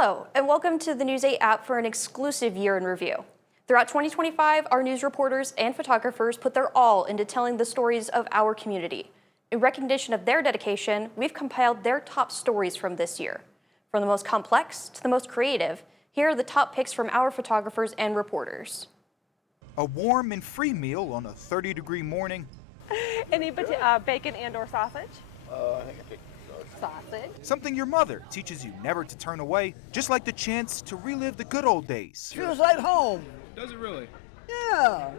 Hello, and welcome to the News 8 app for an exclusive year in review. Throughout 2025, our news reporters and photographers put their all into telling the stories of our community. In recognition of their dedication, we've compiled their top stories from this year. From the most complex to the most creative, here are the top picks from our photographers and reporters. A warm and free meal on a 30-degree morning. Any bacon and/or sausage? I think I picked Sausage. Something your mother teaches you never to turn away, just like the chance to relive the good old days. feels like home. Does it really? Yeah,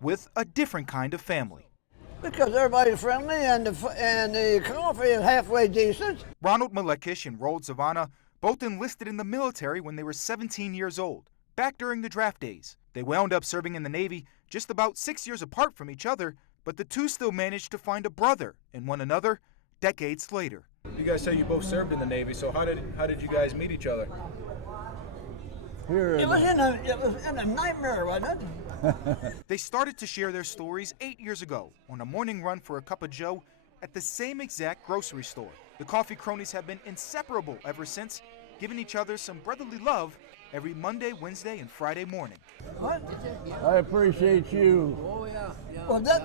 With a different kind of family. because everybody's friendly and the coffee is halfway decent. Ronald Malekish and Roald Savannah both enlisted in the military when they were 17 years old, back during the draft days. They wound up serving in the Navy just about 6 years apart from each other, but the two still managed to find a brother in one another decades later. You guys say you both served in the Navy, so how did you guys meet each other? It was in a nightmare, wasn't it? They started to share their stories 8 years ago on a morning run for a cup of joe at the same exact grocery store. The coffee cronies have been inseparable ever since, giving each other some brotherly love every Monday, Wednesday, and Friday morning. What? I appreciate you. Well, that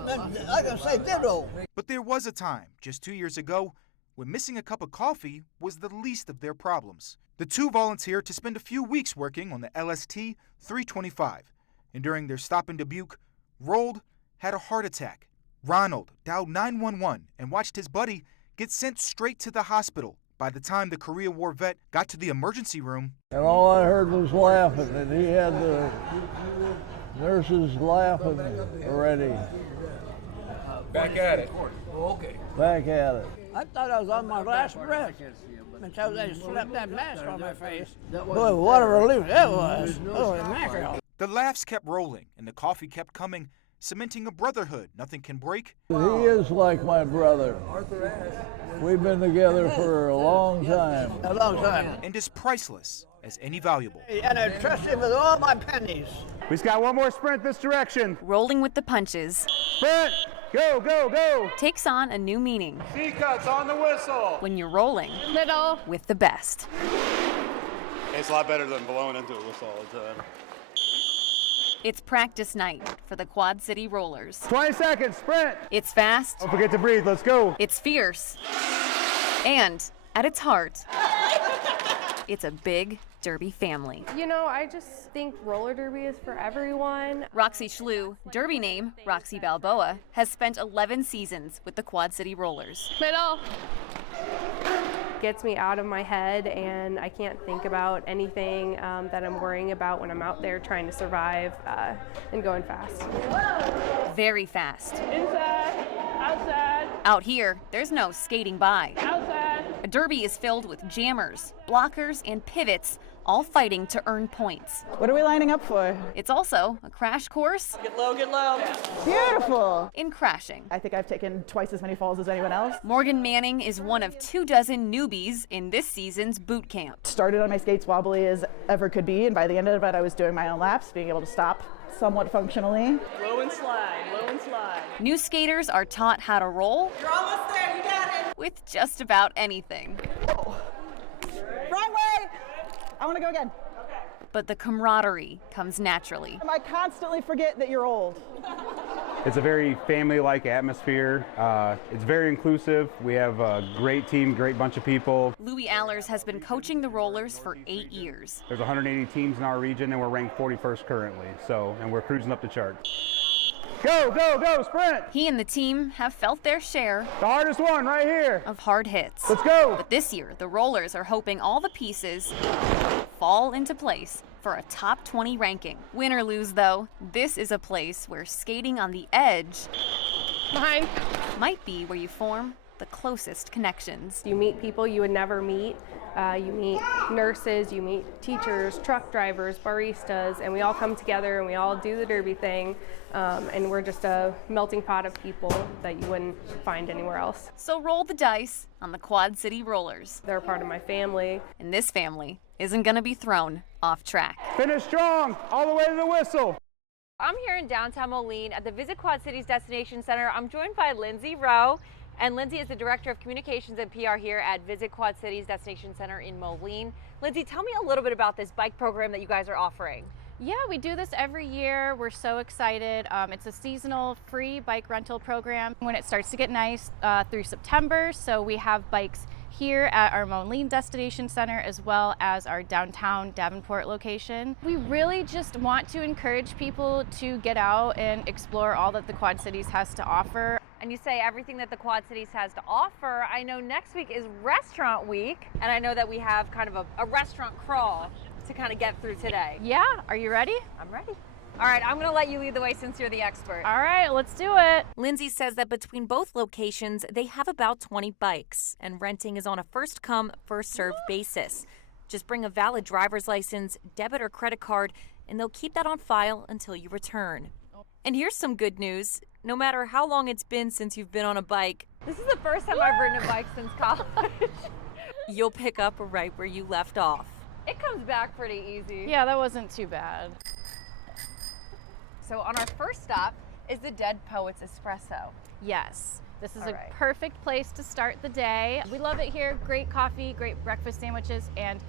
I can say ditto. But there was a time, just 2 years ago, when missing a cup of coffee was the least of their problems. The two volunteered to spend a few weeks working on the LST 325, and during their stop in Dubuque, Roald had a heart attack. Ronald dialed 911 and watched his buddy get sent straight to the hospital. By the time the Korea War vet got to the emergency room, And all I heard was laughing, and he had the nurses laughing already. Back at it. Back at it. I thought I was on my last breath until they slapped that mask on my face. Boy, what a relief that was. Holy mackerel. the laughs kept rolling and the coffee kept coming, cementing a brotherhood nothing can break. He is like my brother. We've been together for a long time. A long time. And as priceless as any valuable. And I trust him with all my pennies. We just got one more sprint this direction. Rolling with the punches Sprint! Go, go, go! takes on a new meaning C-cuts on the whistle. when you're rolling Middle. with the best. It's a lot better than blowing into a whistle all the time. It's practice night for the Quad City Rollers. 20 seconds, sprint! It's fast, Don't forget to breathe, let's go. it's fierce, and at its heart, it's a big derby family. You know, I just think roller derby is for everyone. Roxy Schlew, derby name Roxy Balboa, has spent 11 seasons with the Quad City Rollers. Middle. Gets me out of my head, and I can't think about anything that I'm worrying about when I'm out there trying to survive and going fast. Very fast. Inside, outside, Out here, there's no skating by. outside. A derby is filled with jammers, blockers, and pivots, all fighting to earn points. What are we lining up for? It's also a crash course Get low, get low. Beautiful. in crashing. I think I've taken twice as many falls as anyone else. Morgan Manning is one of 24 newbies in this season's boot camp. Started on my skates wobbly as ever could be, and by the end of it, I was doing my own laps, being able to stop somewhat functionally. Low and slide, low and slide. New skaters are taught how to roll You're almost there, you got it. with just about anything. Wrong way! I want to go again. But the camaraderie comes naturally. I constantly forget that you're old. It's a very family-like atmosphere. It's very inclusive. We have a great team, great bunch of people. Louis Allers has been coaching the Rollers for 8 years. There's 180 teams in our region, and we're ranked 41st currently. And we're cruising up the charts. Go, go, go, sprint! He and the team have felt their share The hardest one right here. of hard hits. Let's go! But this year, the Rollers are hoping all the pieces fall into place for a top 20 ranking. Win or lose, though, this is a place where skating on the edge Behind. might be where you form the closest connections. You meet people you would never meet. You meet nurses, you meet teachers, truck drivers, baristas, and we all come together and we all do the derby thing. And we're just a melting pot of people that you wouldn't find anywhere else. So roll the dice on the Quad City Rollers. They're a part of my family. And this family isn't going to be thrown off track. Finish strong, all the way to the whistle. I'm here in downtown Moline at the Visit Quad Cities Destination Center. I'm joined by Lindsay Rowe, And Lindsay is the Director of Communications and PR here at Visit Quad Cities Destination Center in Moline. Lindsay, tell me a little bit about this bike program that you guys are offering. Yeah, we do this every year. We're so excited. It's a seasonal free bike rental program when it starts to get nice through September. So we have bikes here at our Moline Destination Center as well as our downtown Davenport location. We really just want to encourage people to get out and explore all that the Quad Cities has to offer. And you say everything that the Quad Cities has to offer. I know next week is Restaurant Week, and I know that we have kind of a restaurant crawl to kind of get through today. Yeah, are you ready? I'm ready. All right, I'm gonna let you lead the way since you're the expert. All right, let's do it. Lindsay says that between both locations, they have about 20 bikes, and renting is on a first-come, first-served basis. Just bring a valid driver's license, debit or credit card, and they'll keep that on file until you return. And here's some good news. No matter how long it's been since you've been on a bike, this is the first time I've ridden a bike since college. You'll pick up right where you left off. It comes back pretty easy. Yeah, that wasn't too bad. So on our first stop is the Dead Poets Espresso. Yes, this is All a right. perfect place to start the day. We love it here. Great coffee, great breakfast sandwiches, and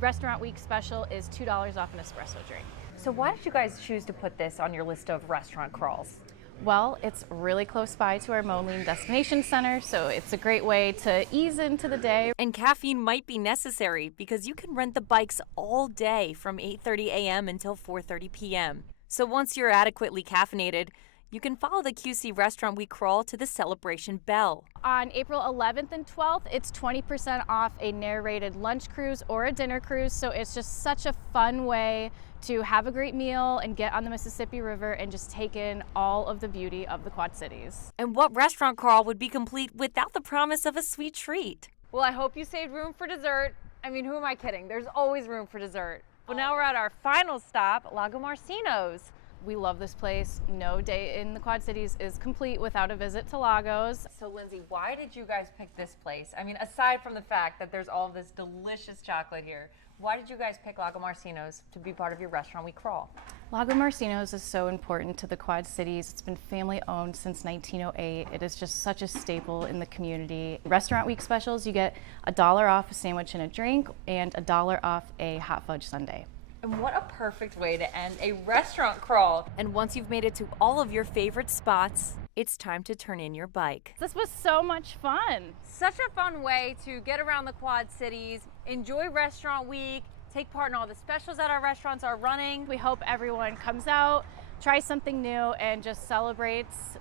Restaurant Week special is $2 off an espresso drink. So why did you guys choose to put this on your list of restaurant crawls? Well, it's really close by to our Moline Destination Center, so it's a great way to ease into the day. And caffeine might be necessary because you can rent the bikes all day from 8:30 a.m. until 4:30 p.m. So once you're adequately caffeinated, you can follow the QC Restaurant Week crawl to the celebration bell. On April 11th and 12th, it's 20% off a narrated lunch cruise or a dinner cruise, so it's just such a fun way to have a great meal and get on the Mississippi River and just take in all of the beauty of the Quad Cities. And what restaurant crawl would be complete without the promise of a sweet treat? Well, I hope you saved room for dessert. I mean, who am I kidding? There's always room for dessert. Well, now we're at our final stop, Lago Marcinos. We love this place. No day in the Quad Cities is complete without a visit to Lagos. So Lindsay, why did you guys pick this place? I mean, aside from the fact that there's all this delicious chocolate here, why did you guys pick Lago Marcinos to be part of your Restaurant Week crawl? Lago Marcinos is so important to the Quad Cities. It's been family owned since 1908. It is just such a staple in the community. Restaurant Week specials, you get $1 off a sandwich and a drink and $1 off a hot fudge sundae. And what a perfect way to end a restaurant crawl. And once you've made it to all of your favorite spots, it's time to turn in your bike. This was so much fun. Such a fun way to get around the Quad Cities, enjoy Restaurant Week, take part in all the specials that our restaurants are running. We hope everyone comes out, tries something new, and just celebrates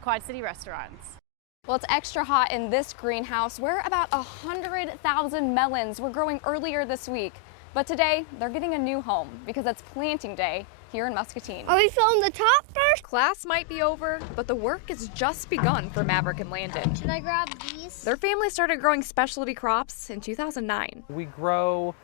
Quad City restaurants. Well, it's extra hot in this greenhouse. We're about 100,000 melons were growing earlier this week. But today, they're getting a new home because it's planting day here in Muscatine. Are we filling the top first? Class might be over, but the work has just begun for Maverick and Landon. Should I grab these? Their family started growing specialty crops in 2009. We grow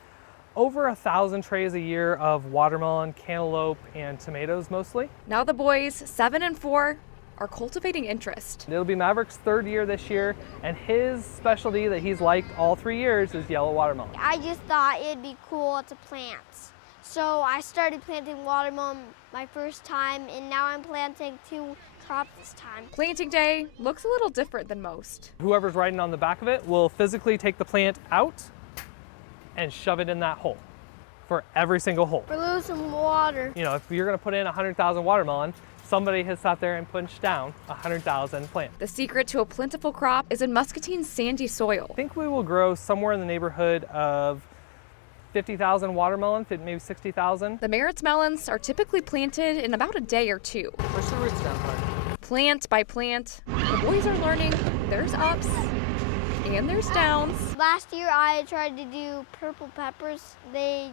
over 1,000 trays a year of watermelon, cantaloupe, and tomatoes mostly. Now the boys, 7 and 4, are cultivating interest. It'll be Maverick's third year this year, and his specialty that he's liked all 3 years is yellow watermelon. I just thought it'd be cool to plant. So I started planting watermelon my first time, and now I'm planting 2 crops this time. Planting day looks a little different than most. Whoever's riding on the back of it will physically take the plant out and shove it in that hole for every single hole. We're losing water. You know, if you're gonna put in 100,000 watermelon, somebody has sat there and punched down 100,000 plants. The secret to a plentiful crop is in Muscatine's sandy soil. I think we will grow somewhere in the neighborhood of 50,000 watermelon, maybe 60,000. The Merritt's melons are typically planted in about a day or 2. Push the roots down, Clark. Plant by plant, the boys are learning there's ups and there's downs. Last year I tried to do purple peppers. They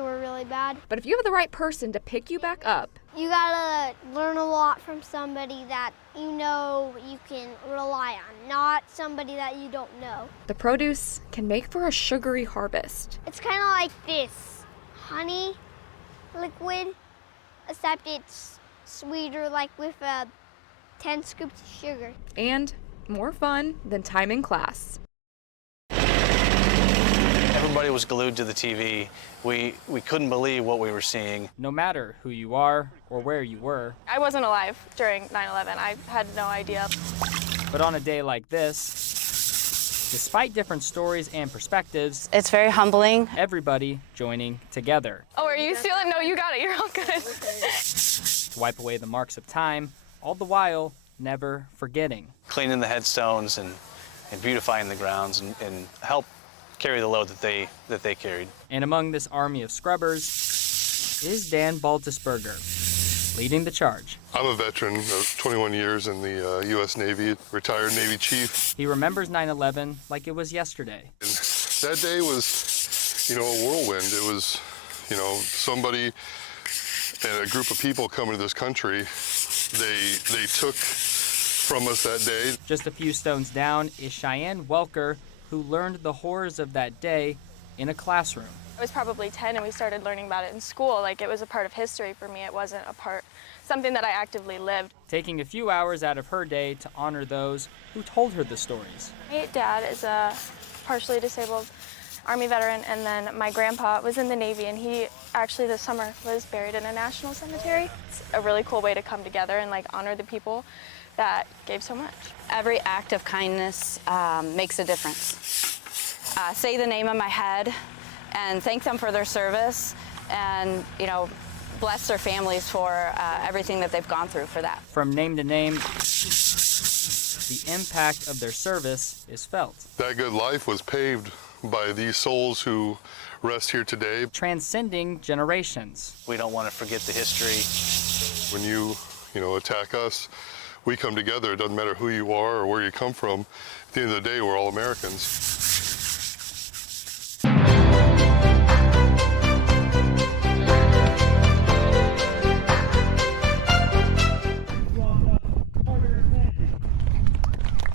were really bad. But if you have the right person to pick you back up, You gotta learn a lot from somebody that you know you can rely on, not somebody that you don't know. the produce can make for a sugary harvest. It's kind of like this honey liquid, except it's sweeter, like with 10 scoops of sugar. And more fun than time in class. Everybody was glued to the TV. We couldn't believe what we were seeing. No matter who you are or where you were. I wasn't alive during 9/11. I had no idea. But on a day like this, despite different stories and perspectives, it's very humbling. Everybody joining together. Oh, are you stealing? No, you got it. You're all good. To wipe away the marks of time, all the while never forgetting. Cleaning the headstones and beautifying the grounds and help carry the load that they carried. And among this army of scrubbers is Dan Baltusberger, leading the charge. I'm a veteran of 21 years in the U.S. Navy, retired Navy chief. He remembers 9/11 like it was yesterday. And that day was, a whirlwind. It was, somebody and a group of people coming to this country. They took from us that day. Just a few stones down is Cheyenne Welker, who learned the horrors of that day in a classroom. I was probably 10 and we started learning about it in school. Like, it was a part of history for me. It wasn't something that I actively lived. Taking a few hours out of her day to honor those who told her the stories. My dad is a partially disabled Army veteran, and then my grandpa was in the Navy, and he actually this summer was buried in a national cemetery. It's a really cool way to come together and honor the people that gave so much. Every act of kindness makes a difference. Say the name in my head and thank them for their service, and bless their families for everything that they've gone through for that. From name to name, the impact of their service is felt. That good life was paved by these souls who rest here today. Transcending generations. We don't want to forget the history. When you attack us, we come together. It doesn't matter who you are or where you come from. At the end of the day, we're all Americans.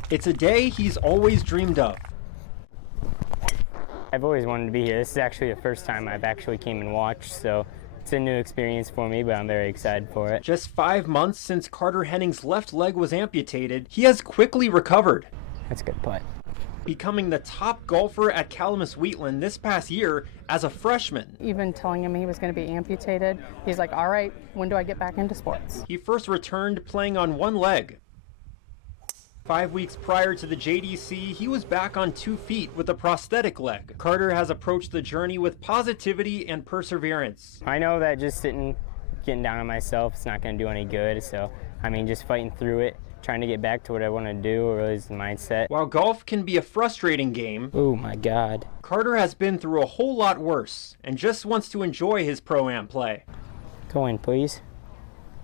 It's a day he's always dreamed of. I've always wanted to be here. This is actually the first time I've actually came and watched, so it's a new experience for me, but I'm very excited for it. Just 5 months since Carter Henning's left leg was amputated, he has quickly recovered. That's a good putt. Becoming the top golfer at Calamus Wheatland this past year as a freshman. Even telling him he was going to be amputated, he's like, all right, when do I get back into sports? He first returned playing on one leg. 5 weeks prior to the JDC, he was back on 2 feet with a prosthetic leg. Carter has approached the journey with positivity and perseverance. I know that just getting down on myself, it's not going to do any good. So, just fighting through it, trying to get back to what I want to do, really is the mindset. While golf can be a frustrating game, oh my God, Carter has been through a whole lot worse and just wants to enjoy his Pro-Am play. Go in, please.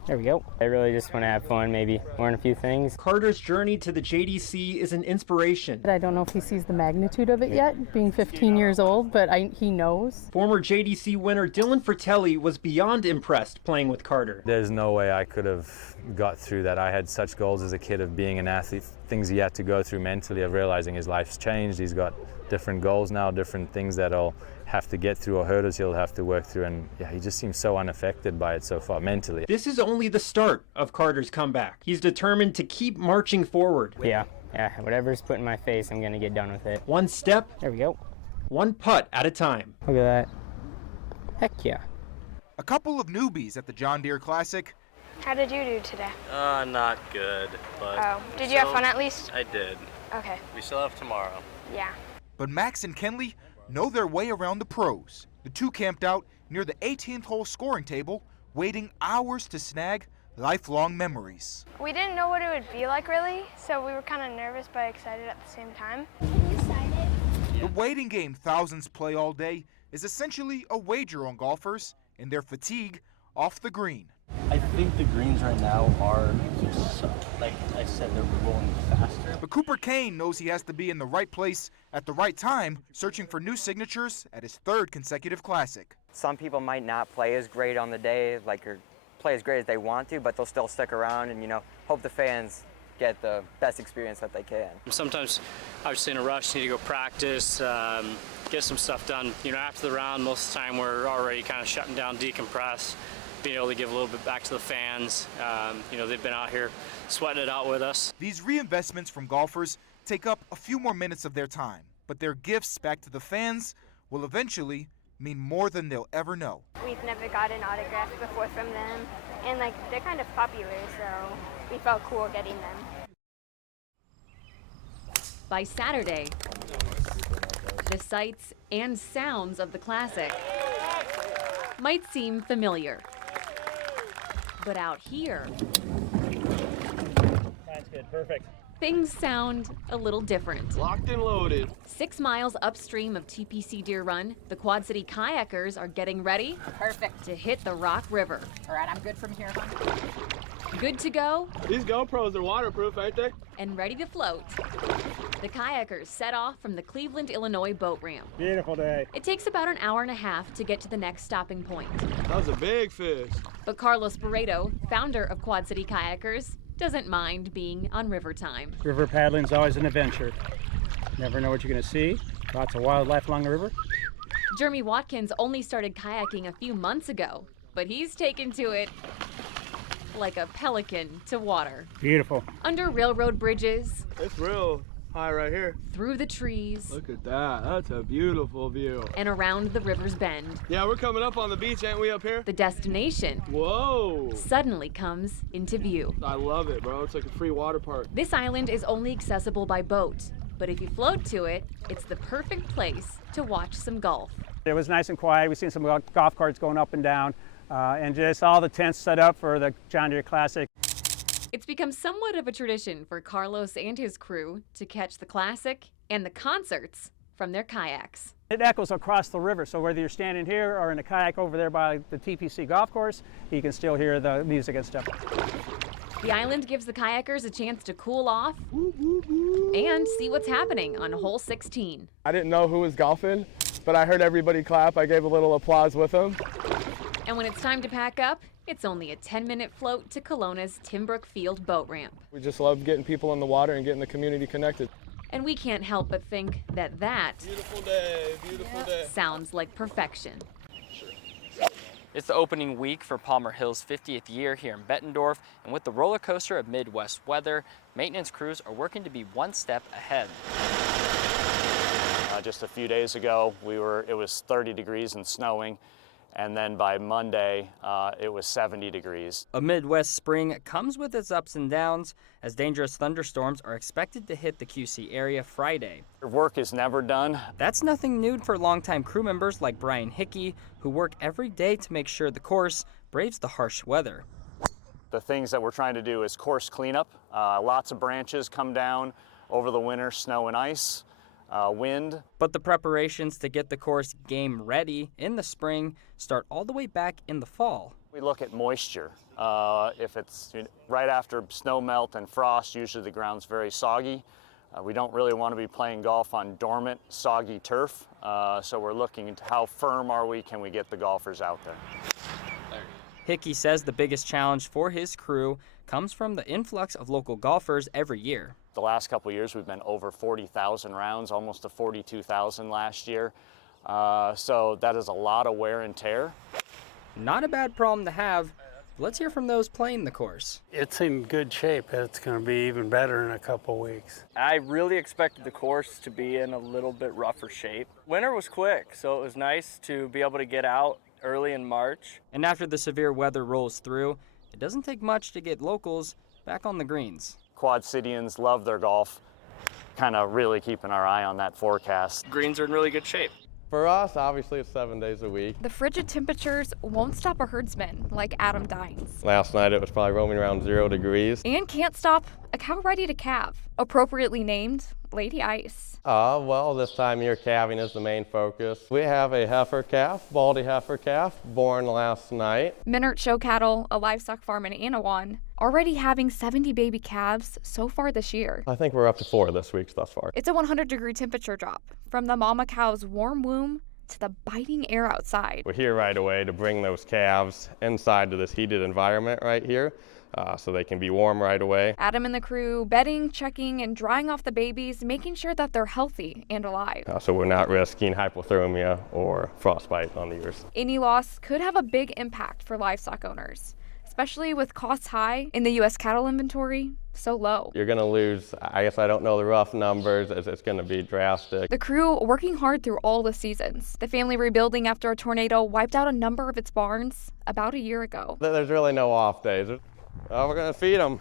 There we go. I really just want to have fun, maybe learn a few things. Carter's journey to the JDC is an inspiration. I don't know if he sees the magnitude of it yet, being 15 years old, but he knows. Former JDC winner Dylan Fratelli was beyond impressed playing with Carter. There's no way I could have got through that. I had such goals as a kid of being an athlete, things he had to go through mentally, of realizing his life's changed. He's got different goals now, different things that he'll have to get through or hurdles he'll have to work through, and he just seems so unaffected by it so far mentally. This is only the start of Carter's comeback. He's determined to keep marching forward. Yeah, whatever's put in my face, I'm gonna get done with it. One step, there we go. One putt at a time. Look at that. Heck yeah. A couple of newbies at the John Deere Classic. How did you do today? Not good, but... Oh, did you have fun at least? I did. Okay. We still have tomorrow. Yeah. But Max and Kenley know their way around the pros. The two camped out near the 18th hole scoring table, waiting hours to snag lifelong memories. We didn't know what it would be like, really, so we were kind of nervous but excited at the same time. Can you sign it? The waiting game thousands play all day is essentially a wager on golfers and their fatigue off the green. I think the greens right now are, like I said, they're rolling faster. But Cooper Kane knows he has to be in the right place at the right time, searching for new signatures at his 3rd consecutive Classic. Some people might not play as great on the day, or play as great as they want to, but they'll still stick around and, hope the fans get the best experience that they can. Sometimes I was in a rush, need to go practice, get some stuff done. After the round, most of the time we're already kind of shutting down, decompress, being able to give a little bit back to the fans. They've been out here sweating it out with us. These reinvestments from golfers take up a few more minutes of their time, but their gifts back to the fans will eventually mean more than they'll ever know. We've never gotten autographs before from them, and like they're kind of popular, so we felt cool getting them. By Saturday, the sights and sounds of the Classic might seem familiar. But out here, that's good, perfect. Things sound a little different. Locked and loaded. 6 miles upstream of TPC Deer Run, the Quad City kayakers are getting ready to hit the Rock River. All right, I'm good from here, huh? Good to go These GoPros are waterproof, ain't they? and ready to float. The kayakers set off from the Cleveland, Illinois boat ramp. Beautiful day. It takes about an hour and a half to get to the next stopping point. That was a big fish. But Carlos Barreto, founder of Quad City Kayakers, doesn't mind being on river time. River paddling's always an adventure. Never know what you're going to see. Lots of wildlife along the river. Jeremy Watkins only started kayaking a few months ago, but he's taken to it like a pelican to water. Beautiful. Under railroad bridges, It's real high right here. through the trees, Look at that. That's a beautiful view. and around the river's bend. Yeah, we're coming up on the beach, ain't we, up here? The destination Whoa. suddenly comes into view. I love it, bro. It's like a free water park. This island is only accessible by boat, but if you float to it, it's the perfect place to watch some golf. It was nice and quiet. We've seen some golf carts going up and down, and just all the tents set up for the John Deere Classic. It's become somewhat of a tradition for Carlos and his crew to catch the Classic and the concerts from their kayaks. It echoes across the river, so whether you're standing here or in a kayak over there by the TPC golf course, you can still hear the music and stuff. The island gives the kayakers a chance to cool off and see what's happening on hole 16. I didn't know who was golfing, but I heard everybody clap. I gave a little applause with them. And when it's time to pack up, it's only a 10-minute float to Kelowna's Timbrook Field boat ramp. We just love getting people in the water and getting the community connected. And we can't help but think that Beautiful day, beautiful day. sounds like perfection. It's the opening week for Palmer Hill's 50th year here in Bettendorf, and with the roller coaster of Midwest weather, maintenance crews are working to be one step ahead. Just a few days ago, it was 30 degrees and snowing, and then by Monday, it was 70 degrees. A Midwest spring comes with its ups and downs, as dangerous thunderstorms are expected to hit the QC area Friday. Work is never done. That's nothing new for longtime crew members like Brian Hickey, who work every day to make sure the course braves the harsh weather. The things that we're trying to do is course cleanup. Lots of branches come down over the winter, snow and ice, wind. But the preparations to get the course game ready in the spring start all the way back in the fall. We look at moisture. If it's right after snow melt and frost, usually the ground's very soggy. We don't really want to be playing golf on dormant, soggy turf. So we're looking into how firm are we, can we get the golfers out there. Hickey says the biggest challenge for his crew comes from the influx of local golfers every year. The last couple of years we've been over 40,000 rounds, almost to 42,000 last year. So that is a lot of wear and tear. Not a bad problem to have. Let's hear from those playing the course. It's in good shape. It's going to be even better in a couple weeks. I really expected the course to be in a little bit rougher shape. Winter was quick, so it was nice to be able to get out early in March. And after the severe weather rolls through, it doesn't take much to get locals back on the greens. Quad Cityans love their golf, kind of really keeping our eye on that forecast. Greens are in really good shape. For us, obviously, it's 7 days a week. The frigid temperatures won't stop a herdsman like Adam Dines. Last night, it was probably roaming around 0 degrees. And can't stop a cow ready to calve, appropriately named Lady Ice. Well, this time of year, calving is the main focus. We have a heifer calf, Baldy heifer calf, born last night. Minert Show Cattle, a livestock farm in Anawan, already having 70 baby calves so far this year. I think we're up to 4 this week thus far. It's a 100-degree temperature drop, from the mama cow's warm womb to the biting air outside. We're here right away to bring those calves inside to this heated environment right here, so they can be warm right away. Adam and the crew bedding, checking, and drying off the babies, making sure that they're healthy and alive. So we're not risking hypothermia or frostbite on the ears. Any loss could have a big impact for livestock owners, especially with costs high and the U.S. cattle inventory so low. You're going to lose, I guess I don't know the rough numbers, it's going to be drastic. The crew working hard through all the seasons. The family rebuilding after a tornado wiped out a number of its barns about a year ago. There's really no off days. Oh, we're going to feed them.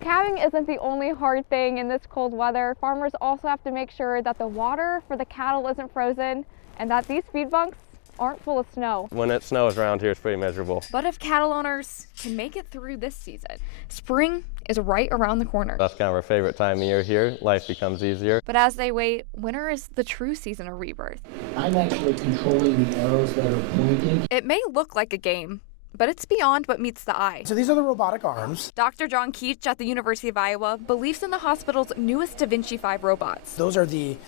Calving isn't the only hard thing in this cold weather. Farmers also have to make sure that the water for the cattle isn't frozen and that these feed bunks aren't full of snow. When it snows around here, it's pretty miserable. But if cattle owners can make it through this season, spring is right around the corner. That's kind of our favorite time of year here. Life becomes easier. But as they wait, winter is the true season of rebirth. I'm actually controlling the arrows that are pointing. It may look like a game, but it's beyond what meets the eye. So these are the robotic arms. Dr. John Keach at the University of Iowa believes in the hospital's newest Da Vinci 5 robots. Those are the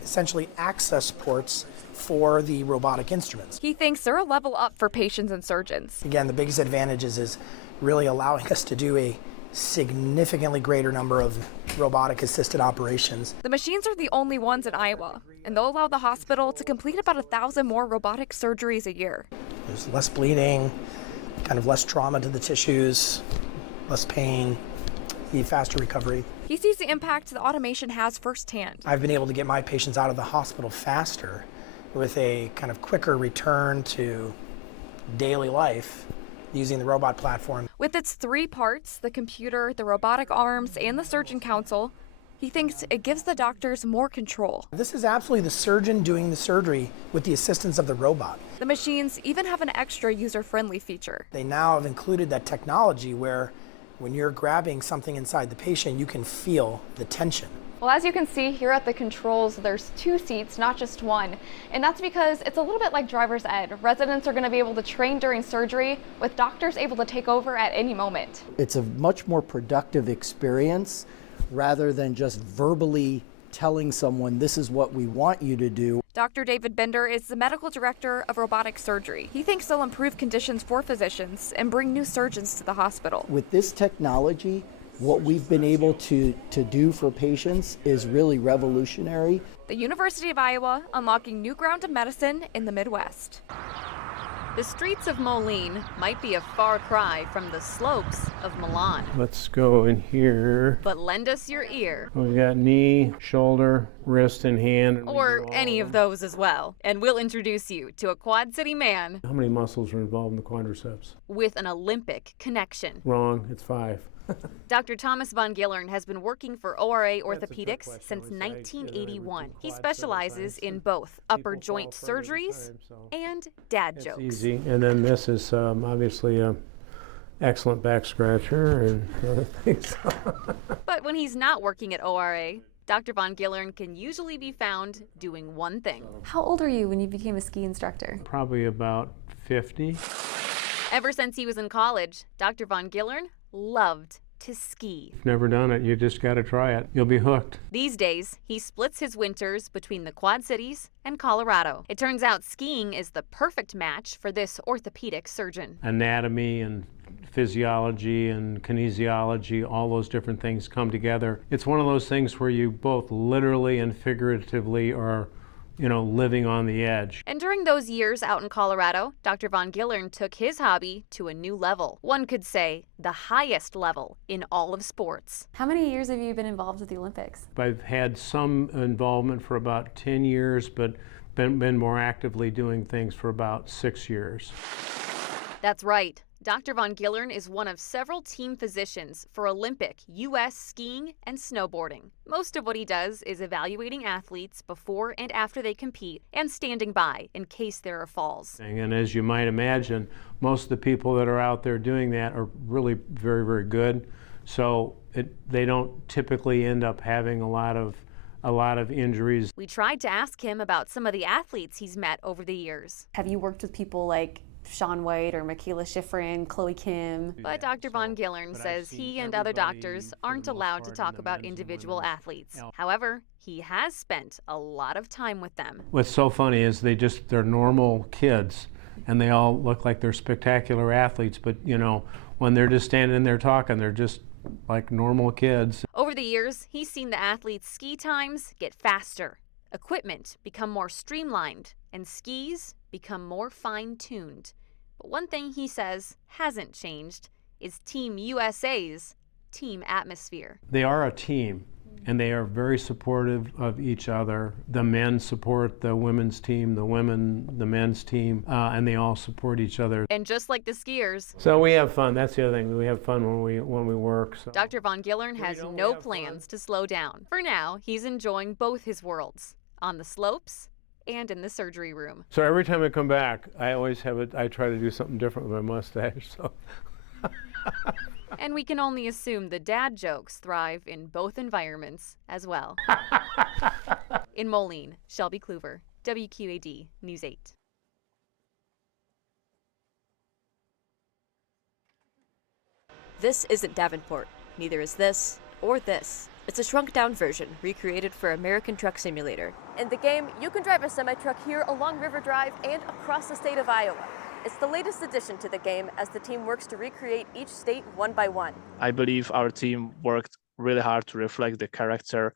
essentially access ports for the robotic instruments. He thinks they're a level up for patients and surgeons. Again, the biggest advantage is really allowing us to do a significantly greater number of robotic assisted operations. The machines are the only ones in Iowa, and they'll allow the hospital to complete about 1,000 more robotic surgeries a year. There's less bleeding, kind of less trauma to the tissues, less pain, faster recovery. He sees the impact the automation has firsthand. I've been able to get my patients out of the hospital faster with a kind of quicker return to daily life using the robot platform. With its 3 parts, the computer, the robotic arms, and the surgeon console, he thinks it gives the doctors more control. This is absolutely the surgeon doing the surgery with the assistance of the robot. The machines even have an extra user-friendly feature. They now have included that technology where when you're grabbing something inside the patient, you can feel the tension. Well, as you can see here at the controls, there's 2 seats, not just one. And that's because it's a little bit like driver's ed. Residents are going to be able to train during surgery, with doctors able to take over at any moment. It's a much more productive experience rather than just verbally telling someone this is what we want you to do. Dr. David Bender is the medical director of robotic surgery. He thinks they'll improve conditions for physicians and bring new surgeons to the hospital. With this technology, what we've been able to do for patients is really revolutionary. The University of Iowa unlocking new ground of medicine in the Midwest. The streets of Moline might be a far cry from the slopes of Milan. Let's go in here. But lend us your ear. We got knee, shoulder, wrist, and hand. Or any of those as well. And we'll introduce you to a Quad City man. How many muscles are involved in the quadriceps? With an Olympic connection. Wrong, it's 5. Dr. Thomas Von Gillern has been working for ORA Orthopedics since 1981. He specializes in both upper joint surgeries and dad jokes. Easy. And then this is obviously an excellent back scratcher and other things. But when he's not working at ORA, Dr. Von Gillern can usually be found doing one thing. How old are you when you became a ski instructor? Probably about 50. Ever since he was in college, Dr. Von Gillern loved to ski. If you've never done it, you just got to try it. You'll be hooked. These days, he splits his winters between the Quad Cities and Colorado. It turns out skiing is the perfect match for this orthopedic surgeon. Anatomy and physiology and kinesiology, all those different things come together. It's one of those things where you both literally and figuratively are living on the edge. And during those years out in Colorado, Dr. Von Gillern took his hobby to a new level. One could say the highest level in all of sports. How many years have you been involved with the Olympics? I've had some involvement for about 10 years, but been more actively doing things for about 6 years. That's right. Dr. Von Gillern is one of several team physicians for Olympic, U.S. skiing and snowboarding. Most of what he does is evaluating athletes before and after they compete and standing by in case there are falls. And as you might imagine, most of the people that are out there doing that are really very, very good. So they don't typically end up having a lot of injuries. We tried to ask him about some of the athletes he's met over the years. Have you worked with people like Shaun White or Michaela Schifrin, Chloe Kim? But Dr. Von Gillern says he and other doctors aren't allowed to talk about individual athletes. However, he has spent a lot of time with them. What's so funny is they're normal kids and they all look like they're spectacular athletes, but when they're just standing there talking, they're just like normal kids. Over the years, he's seen the athletes' ski times get faster, equipment become more streamlined, and skis become more fine-tuned. But one thing he says hasn't changed is Team USA's team atmosphere. They are a team, and they are very supportive of each other. The men support the women's team, the women, the men's team, and they all support each other. And just like the skiers, So we have fun. That's the other thing. We have fun when we work. So. Dr. Von Gillern has no plans to slow down. For now, he's enjoying both his worlds, on the slopes and in the surgery room. So every time I come back, I always have it. I try to do something different with my mustache. So. And we can only assume the dad jokes thrive in both environments as well. In Moline, Shelby Kluver, WQAD News 8. This isn't Davenport. Neither is this or this. It's a shrunk-down version recreated for American Truck Simulator. In the game, you can drive a semi-truck here along River Drive and across the state of Iowa. It's the latest addition to the game as the team works to recreate each state one by one. I believe our team worked really hard to reflect the character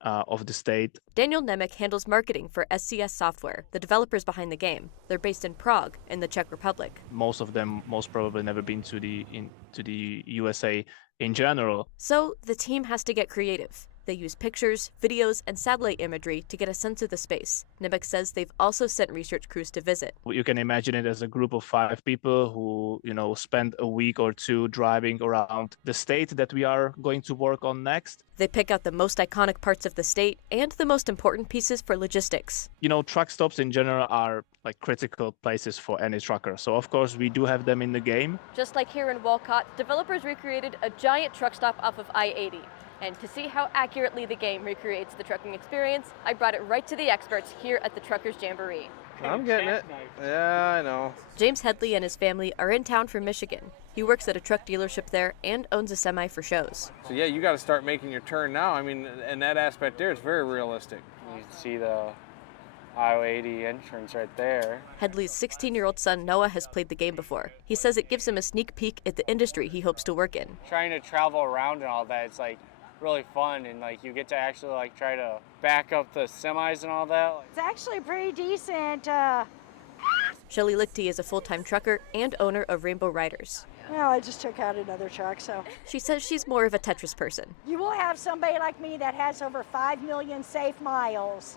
of the state. Daniel Nemec handles marketing for SCS Software, the developers behind the game. They're based in Prague, in the Czech Republic. Most of them most probably never been to the USA in general. So the team has to get creative. They use pictures, videos, and satellite imagery to get a sense of the space. Nemec says they've also sent research crews to visit. You can imagine it as a group of 5 people who, spend a week or 2 driving around the state that we are going to work on next. They pick out the most iconic parts of the state and the most important pieces for logistics. Truck stops in general are like critical places for any trucker. So of course we do have them in the game. Just like here in Walcott, developers recreated a giant truck stop off of I-80. And to see how accurately the game recreates the trucking experience, I brought it right to the experts here at the Truckers Jamboree. I'm getting it. Yeah, I know. James Headley and his family are in town from Michigan. He works at a truck dealership there and owns a semi for shows. So yeah, you got to start making your turn now. I mean, in that aspect there, it's very realistic. You can see the I-80 entrance right there. Headley's 16-year-old son Noah has played the game before. He says it gives him a sneak peek at the industry he hopes to work in. Trying to travel around and all that, it's like really fun, and like you get to actually like try to back up the semis and all that. It's actually pretty decent. Shelley Lichty is a full-time trucker and owner of Rainbow Riders. Well, I just took out another truck, so. She says she's more of a Tetris person. You will have somebody like me that has over 5 million safe miles,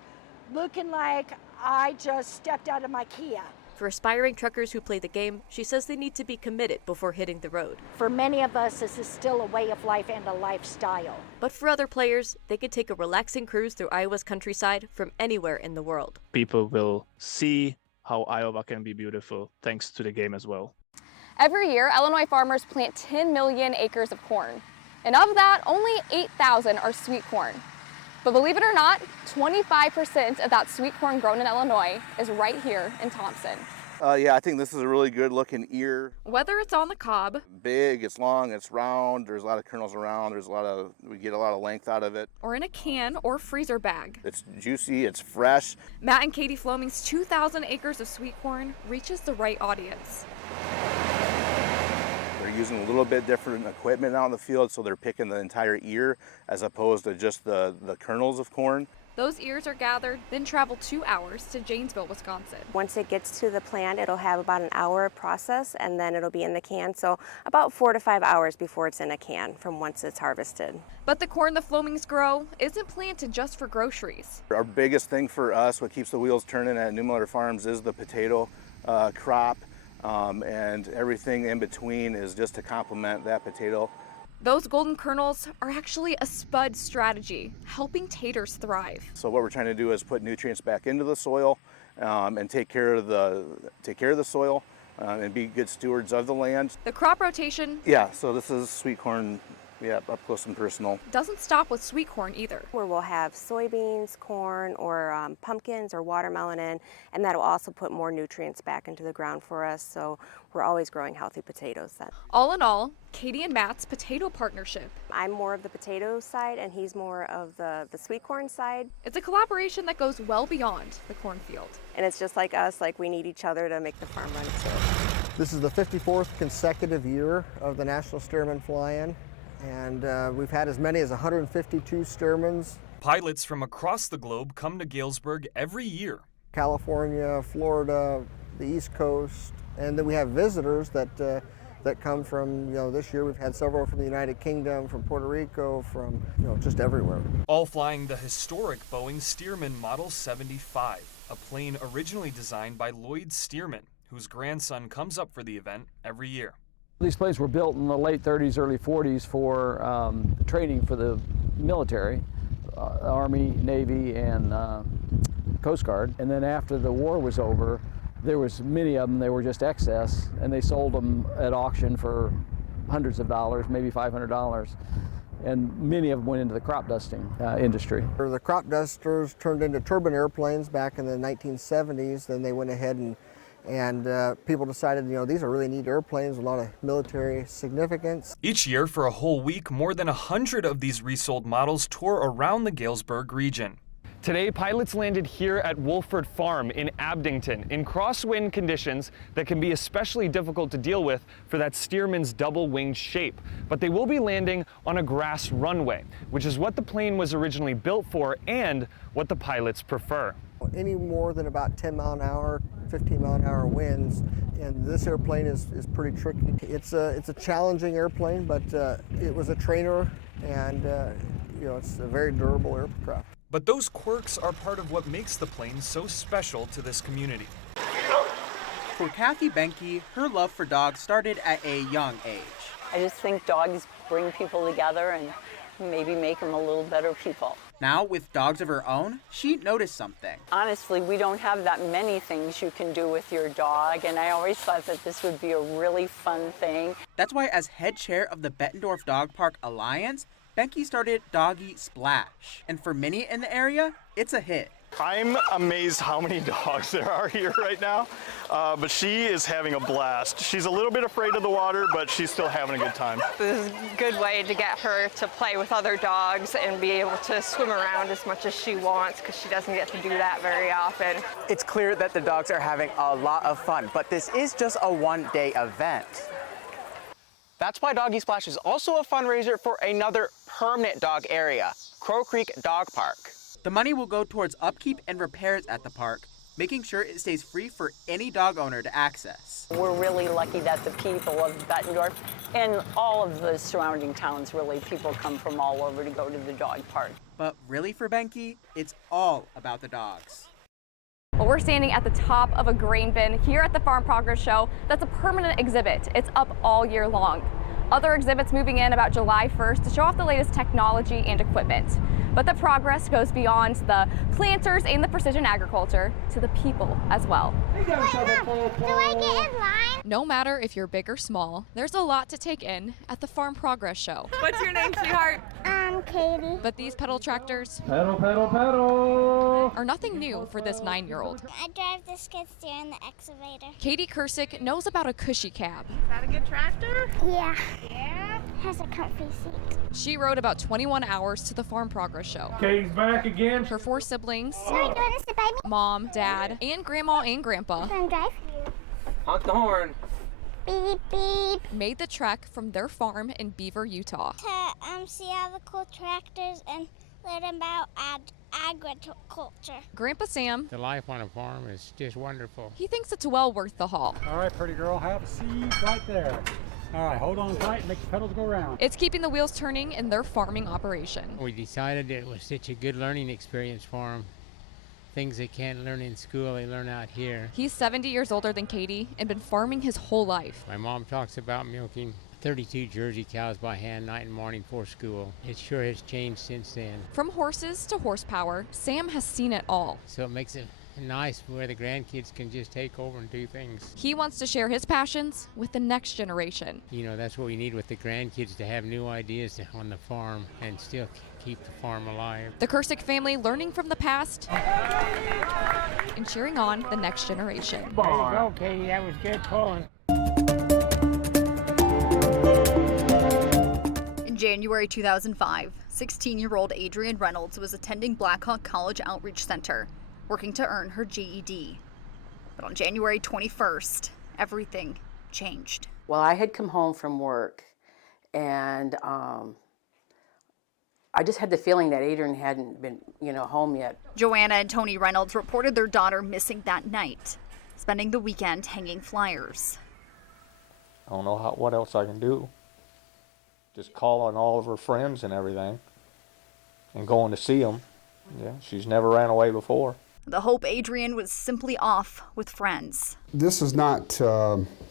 looking like I just stepped out of my Kia. For aspiring truckers who play the game, she says they need to be committed before hitting the road. For many of us, this is still a way of life and a lifestyle. But for other players, they could take a relaxing cruise through Iowa's countryside from anywhere in the world. People will see how Iowa can be beautiful thanks to the game as well. Every year, Illinois farmers plant 10 million acres of corn. And of that, only 8,000 are sweet corn. But believe it or not, 25% of that sweet corn grown in Illinois is right here in Thompson. Yeah, I think this is a really good looking ear. Whether it's on the cob, Big, it's long, it's round, there's a lot of kernels around, we get a lot of length out of it. or in a can or freezer bag, It's juicy, it's fresh. Matt and Katie Fleming's 2,000 acres of sweet corn reaches the right audience. They're using a little bit different equipment out in the field, so they're picking the entire ear as opposed to just the kernels of corn. Those ears are gathered, then travel 2 hours to Janesville, Wisconsin. Once it gets to the plant, it'll have about an hour process, and then it'll be in the can. So about 4 to 5 hours before it's in a can from once it's harvested. But the corn the Flemings grow isn't planted just for groceries. Our biggest thing for us, what keeps the wheels turning at New Miller Farms, is the potato crop, and everything in between is just to complement that potato. Those golden kernels are actually a spud strategy, helping taters thrive. So what we're trying to do is put nutrients back into the soil and take care of the soil and be good stewards of the land. The crop rotation Yeah, so this is sweet corn, yeah, up close and personal. doesn't stop with sweet corn either. Where we'll have soybeans, corn, or pumpkins or watermelon in, and that'll also put more nutrients back into the ground for us. So we're always growing healthy potatoes then. All in all, Katie and Matt's potato partnership. I'm more of the potato side and he's more of the sweet corn side. It's a collaboration that goes well beyond the cornfield. And it's just like us, like we need each other to make the farm run too. This is the 54th consecutive year of the National Stearman Fly-In, and we've had as many as 152 Stearmans. Pilots from across the globe come to Galesburg every year. California, Florida, the East Coast, And then we have visitors that come from, this year we've had several from the United Kingdom, from Puerto Rico, from, just everywhere. All flying the historic Boeing Stearman Model 75, a plane originally designed by Lloyd Stearman, whose grandson comes up for the event every year. These planes were built in the late 30s, early 40s for training for the military, Army, Navy, and Coast Guard. And then after the war was over, there was many of them, they were just excess, and they sold them at auction for hundreds of dollars, maybe $500. And many of them went into the crop dusting industry. The crop dusters turned into turbine airplanes back in the 1970s. Then they went ahead and people decided, these are really neat airplanes, a lot of military significance. Each year for a whole week, more than 100 of these resold models tour around the Galesburg region. Today, pilots landed here at Wolford Farm in Abington in crosswind conditions that can be especially difficult to deal with for that Stearman's double-winged shape. But they will be landing on a grass runway, which is what the plane was originally built for and what the pilots prefer. Any more than about 10 mile an hour, 15 mile an hour winds, and this airplane is pretty tricky. It's a challenging airplane, but it was a trainer, and it's a very durable aircraft. But those quirks are part of what makes the plane so special to this community. For Kathy Benke, her love for dogs started at a young age. I just think dogs bring people together and maybe make them a little better people. Now, with dogs of her own, she noticed something. Honestly, we don't have that many things you can do with your dog, and I always thought that this would be a really fun thing. That's why, as head chair of the Bettendorf Dog Park Alliance, Benke started Doggy Splash. And for many in the area, it's a hit. I'm amazed how many dogs there are here right now, but she is having a blast. She's a little bit afraid of the water, but she's still having a good time. This is a good way to get her to play with other dogs and be able to swim around as much as she wants, because she doesn't get to do that very often. It's clear that the dogs are having a lot of fun, but this is just a one-day event. That's why Doggy Splash is also a fundraiser for another permanent dog area, Crow Creek Dog Park. The money will go towards upkeep and repairs at the park, making sure it stays free for any dog owner to access. We're really lucky that the people of Bettendorf and all of the surrounding towns, really, people come from all over to go to the dog park. But really for Benke, it's all about the dogs. Well, we're standing at the top of a grain bin here at the Farm Progress Show. That's a permanent exhibit. It's up all year long. Other exhibits moving in about July 1st to show off the latest technology and equipment. But the progress goes beyond the planters and the precision agriculture to the people as well. Do I get in line? No matter if you're big or small, there's a lot to take in at the Farm Progress Show. What's your name, sweetheart? Katie. But these pedal tractors Pedal, pedal, pedal! are nothing new for this 9-year-old. I drive the skid steer and the excavator. Katie Kursick knows about a cushy cab. Is that a good tractor? Yeah. Yeah? Has a comfy seat. She rode about 21 hours to the Farm Progress Show. Katie's back again. Her 4 siblings, So you doing this to buy me? Mom, Dad, and Grandma and Grandpa Can I drive? Honk the horn. Beep, beep. made the trek from their farm in Beaver, Utah. To see all the cool tractors and learn about agriculture. Grandpa Sam, The life on a farm is just wonderful. he thinks it's well worth the haul. All right, pretty girl, have a seat right there. All right, hold on tight and make the pedals go around. It's keeping the wheels turning in their farming operation. We decided it was such a good learning experience for them. Things they can't learn in school, they learn out here. He's 70 years older than Katie and been farming his whole life. My mom talks about milking 32 Jersey cows by hand night and morning for school. It sure has changed since then. From horses to horsepower, Sam has seen it all. So it makes it nice where the grandkids can just take over and do things. He wants to share his passions with the next generation. You know, that's what we need with the grandkids, to have new ideas on the farm and still keep the farm alive. The Kursick family learning from the past and cheering on the next generation. There you go, Katie, that was good pulling. In January 2005, 16-year-old Adrienne Reynolds was attending Blackhawk College Outreach Center, working to earn her GED. But on January 21st, everything changed. Well, I had come home from work, and I just had the feeling that Adrienne hadn't been, home yet. Joanna and Tony Reynolds reported their daughter missing that night. spending the weekend hanging flyers. I don't know what else I can do. Just calling all of her friends and everything and going to see them. Yeah, she's never ran away before. The hope Adrian was simply off with friends. This is not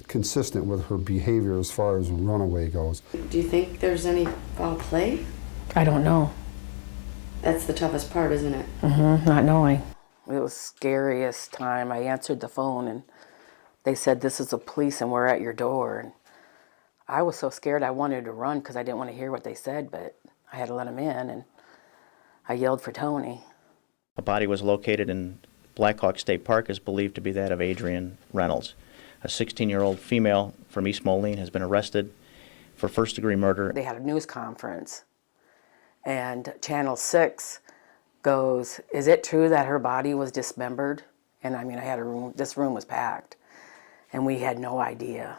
consistent with her behavior as far as runaway goes. Do you think there's any foul play? I don't know. That's the toughest part, isn't it? Not knowing. It was scariest time. I answered the phone and they said, "This is the police and we're at your door." And I was so scared I wanted to run because I didn't want to hear what they said, but I had to let them in, and I yelled for Tony. A body was located in Blackhawk State Park, is believed to be that of Adrian Reynolds. A 16-year-old female from East Moline has been arrested for first-degree murder. They had a news conference, and Channel 6 goes, "Is it true that her body was dismembered?" And I mean, I had a room, this room was packed, and we had no idea.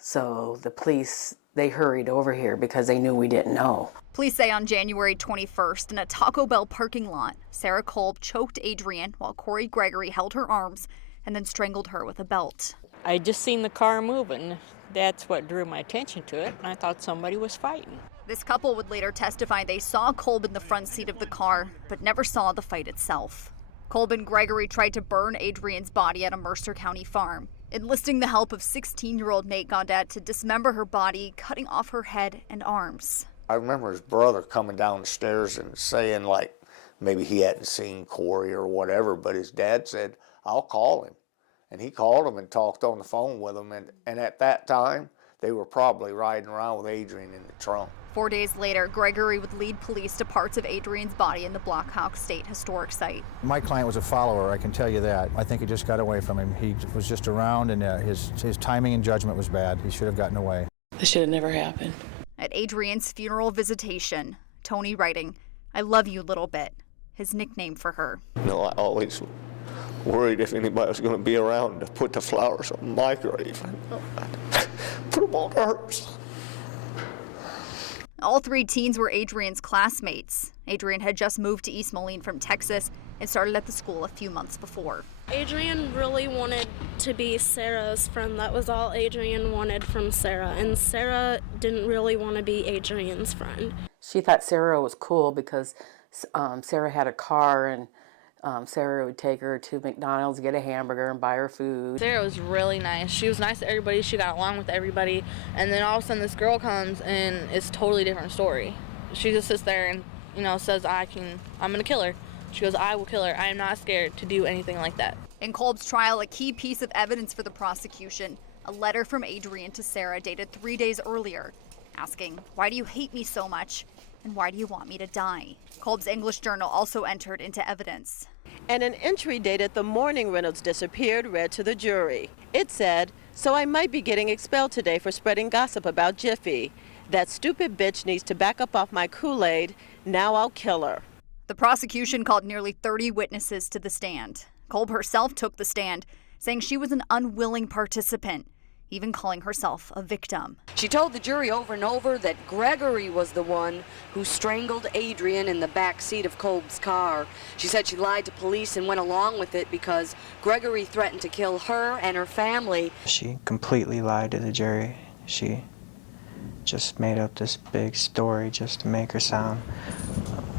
So the police, they hurried over here because they knew we didn't know. Police say on January 21st, in a Taco Bell parking lot, Sarah Kolb choked Adrian while Corey Gregory held her arms and then strangled her with a belt. I just seen the car moving. That's what drew my attention to it, and I thought somebody was fighting. This couple would later testify they saw Kolb in the front seat of the car, but never saw the fight itself. Kolb and Gregory tried to burn Adrian's body at a Mercer County farm, enlisting the help of 16-year-old Nate Gaudette to dismember her body, cutting off her head and arms. I remember his brother coming down the stairs and saying, like, maybe he hadn't seen Corey or whatever, but his dad said, "I'll call him." And he called him and talked on the phone with him, and at that time, they were probably riding around with Adrian in the trunk. 4 days later, Gregory would lead police to parts of Adrian's body in the Blackhawk State Historic Site. My client was a follower, I can tell you that. I think he just got away from him. He was just around, and his timing and judgment was bad. He should have gotten away. This should have never happened. At Adrian's funeral visitation, Tony writing, "I love you, little bit," his nickname for her. You know, I always worried if anybody was going to be around to put the flowers on my grave. Put them on hers. All three teens were Adrian's classmates. Adrian had just moved to East Moline from Texas and started at the school a few months before. Adrian really wanted to be Sarah's friend. That was all Adrian wanted from Sarah, and Sarah didn't really want to be Adrian's friend. She thought Sarah was cool because Sarah had a car, and Sarah would take her to McDonald's, get a hamburger, and buy her food. Sarah was really nice. She was nice to everybody. She got along with everybody. And then all of a sudden this girl comes and it's a totally different story. She just sits there and, says, I'm going to kill her. She goes, "I will kill her. I am not scared to do anything like that." In Kolb's trial, a key piece of evidence for the prosecution, a letter from Adrian to Sarah dated 3 days earlier, asking, "Why do you hate me so much? And why do you want me to die?" Kolb's English journal also entered into evidence. And an entry dated the morning Reynolds disappeared read to the jury. It said, "So I might be getting expelled today for spreading gossip about Jiffy. That stupid bitch needs to back up off my Kool-Aid. Now I'll kill her." The prosecution called nearly 30 witnesses to the stand. Kolb herself took the stand, saying she was an unwilling participant, even calling herself a victim. She told the jury over and over that Gregory was the one who strangled Adrian in the back seat of Kolb's car. She said she lied to police and went along with it because Gregory threatened to kill her and her family. She completely lied to the jury. She just made up this big story just to make her sound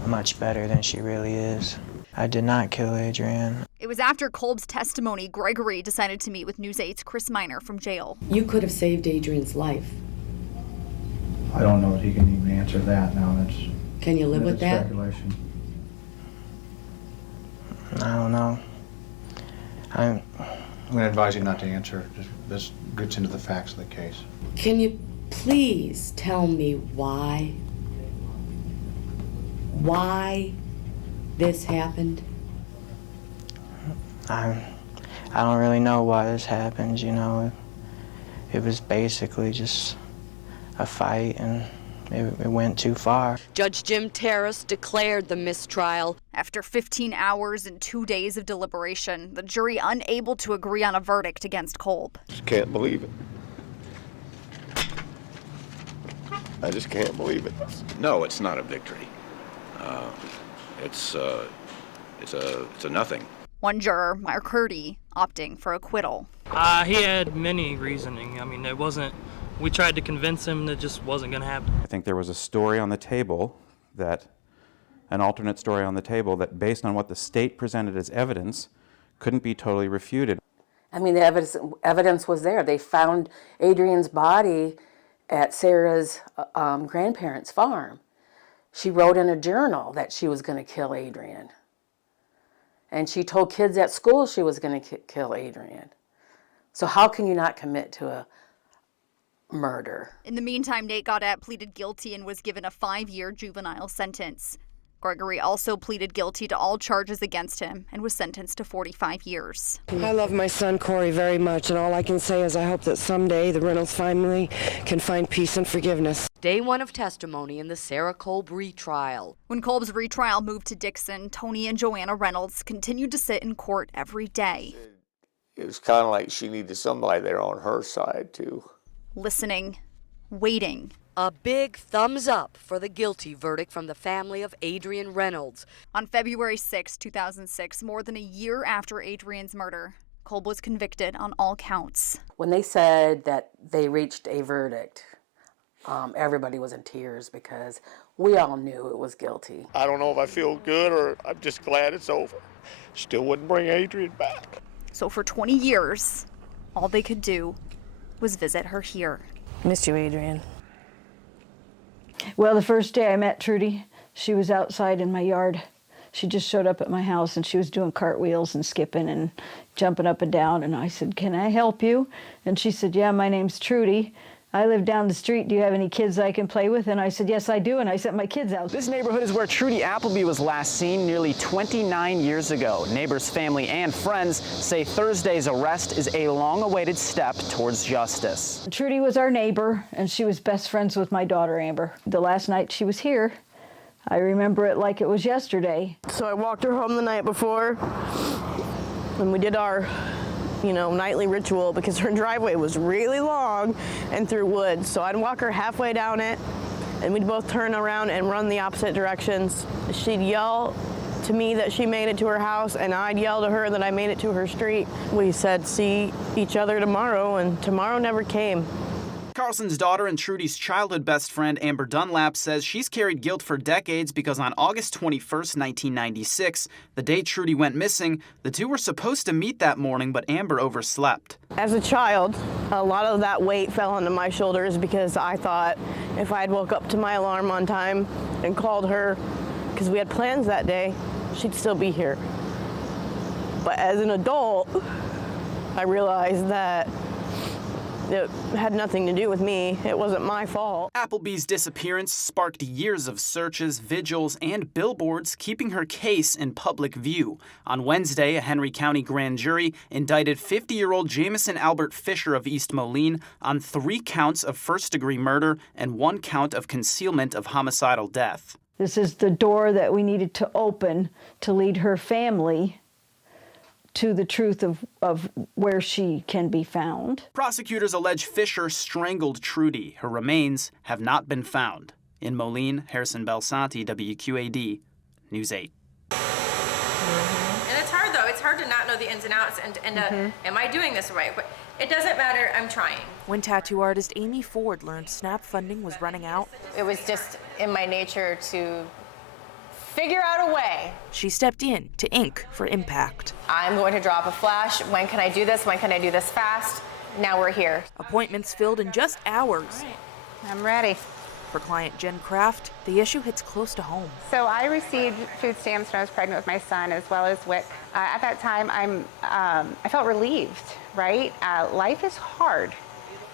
much better than she really is. I did not kill Adrian. It was after Kolb's testimony, Gregory decided to meet with News 8's Chris Miner from jail. You could have saved Adrian's life. I don't know if he can even answer that now. Can you live with that? Speculation. I don't know. I'm going to advise you not to answer. This gets into the facts of the case. Can you please tell me why? Why this happened? I don't really know why this happened, It was basically just a fight, and it went too far. Judge Jim Terrace declared the mistrial. After 15 hours and 2 days of deliberation, the jury unable to agree on a verdict against Kolb. Just can't believe it. I just can't believe it. No, it's not a victory. It's a nothing. One juror, Mark Hurdy, opting for acquittal. He had many reasoning. I mean, we tried to convince him that just wasn't going to happen. I think there was a story on the table an alternate story on the table that, based on what the state presented as evidence, couldn't be totally refuted. I mean, the evidence was there. They found Adrian's body at Sarah's grandparents' farm. She wrote in a journal that she was going to kill Adrian. And she told kids at school she was going to kill Adrian. So how can you not commit to a murder? In the meantime, Nate Gaudet pleaded guilty and was given a 5-year juvenile sentence. Gregory also pleaded guilty to all charges against him and was sentenced to 45 years. I love my son Corey very much, and all I can say is I hope that someday the Reynolds family can find peace and forgiveness. Day 1 of testimony in the Sarah Kolb retrial. When Kolb's retrial moved to Dixon, Tony and Joanna Reynolds continued to sit in court every day. It was kind of like she needed somebody there on her side, too. Listening, waiting. A big thumbs up for the guilty verdict from the family of Adrian Reynolds. On February 6, 2006, more than a year after Adrian's murder, Kolb was convicted on all counts. When they said that they reached a verdict, everybody was in tears because we all knew it was guilty. I don't know if I feel good or I'm just glad it's over. Still wouldn't bring Adrian back. So for 20 years, all they could do was visit her here. Missed you, Adrian. Well, the first day I met Trudy, she was outside in my yard. She just showed up at my house and she was doing cartwheels and skipping and jumping up and down. And I said, "Can I help you?" And she said, "Yeah, my name's Trudy. I live down the street. Do you have any kids I can play with?" And I said, "Yes, I do." And I sent my kids out. This neighborhood is where Trudy Appleby was last seen nearly 29 years ago. Neighbors, family, and friends say Thursday's arrest is a long-awaited step towards justice. Trudy was our neighbor, and she was best friends with my daughter, Amber. The last night she was here, I remember it like it was yesterday. So I walked her home the night before, and we did our nightly ritual because her driveway was really long and through woods. So I'd walk her halfway down it and we'd both turn around and run the opposite directions. She'd yell to me that she made it to her house and I'd yell to her that I made it to her street. We said see each other tomorrow, and tomorrow never came. Carlson's daughter and Trudy's childhood best friend Amber Dunlap says she's carried guilt for decades because on August 21st, 1996, the day Trudy went missing, the two were supposed to meet that morning, but Amber overslept. As a child, a lot of that weight fell onto my shoulders because I thought if I had woke up to my alarm on time and called her, because we had plans that day, she'd still be here. But as an adult, I realized that it had nothing to do with me. It wasn't my fault. Appleby's disappearance sparked years of searches, vigils, and billboards keeping her case in public view. On Wednesday, a Henry County grand jury indicted 50-year-old Jamison Albert Fisher of East Moline on 3 counts of first-degree murder and 1 count of concealment of homicidal death. This is the door that we needed to open to lead her family to the truth of where she can be found. Prosecutors allege Fisher strangled Trudy. Her remains have not been found. In Moline, Harrison Belsanti, WQAD, News 8. And it's hard, though. It's hard to not know the ins and outs and am I doing this right? But it doesn't matter. I'm trying. When tattoo artist Amy Ford learned SNAP funding was running out, It was just in my nature to figure out a way. she stepped in to Ink for Impact. I'm going to drop a flash. When can I do this? When can I do this fast? Now we're here. Appointments filled in just hours. I'm ready. For client Jen Kraft, the issue hits close to home. So I received food stamps when I was pregnant with my son, as well as WIC. At that time, I felt relieved, right? Life is hard.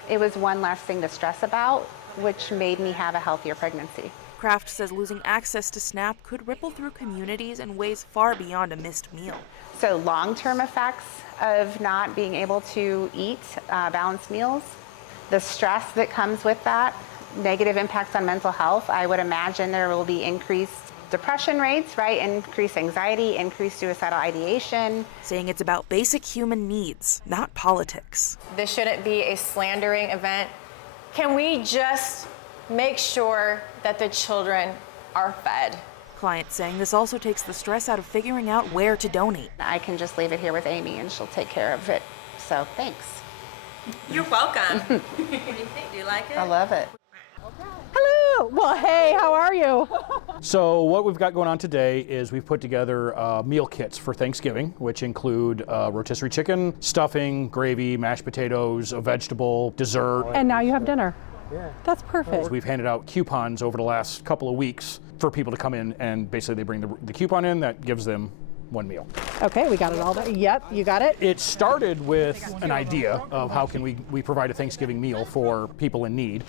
It was one less thing to stress about, which made me have a healthier pregnancy. Kraft says losing access to SNAP could ripple through communities in ways far beyond a missed meal. So long-term effects of not being able to eat balanced meals, the stress that comes with that, negative impacts on mental health. I would imagine there will be increased depression rates, right? Increased anxiety, increased suicidal ideation. Saying it's about basic human needs, not politics. This shouldn't be a slandering event. Can we just make sure that the children are fed? Clients saying this also takes the stress out of figuring out where to donate. I can just leave it here with Amy and she'll take care of it. So thanks. You're welcome. What do you think? Do you like it? I love it. Hello. Well, hey, how are you? So what we've got going on today is we've put together meal kits for Thanksgiving, which include rotisserie chicken, stuffing, gravy, mashed potatoes, a vegetable, dessert. And now you have dinner. Yeah. That's perfect. We've handed out coupons over the last couple of weeks for people to come in, and basically they bring the coupon in that gives them one meal. Okay, we got it all there. Yep, you got it. It started with an idea of how can we provide a Thanksgiving meal for people in need.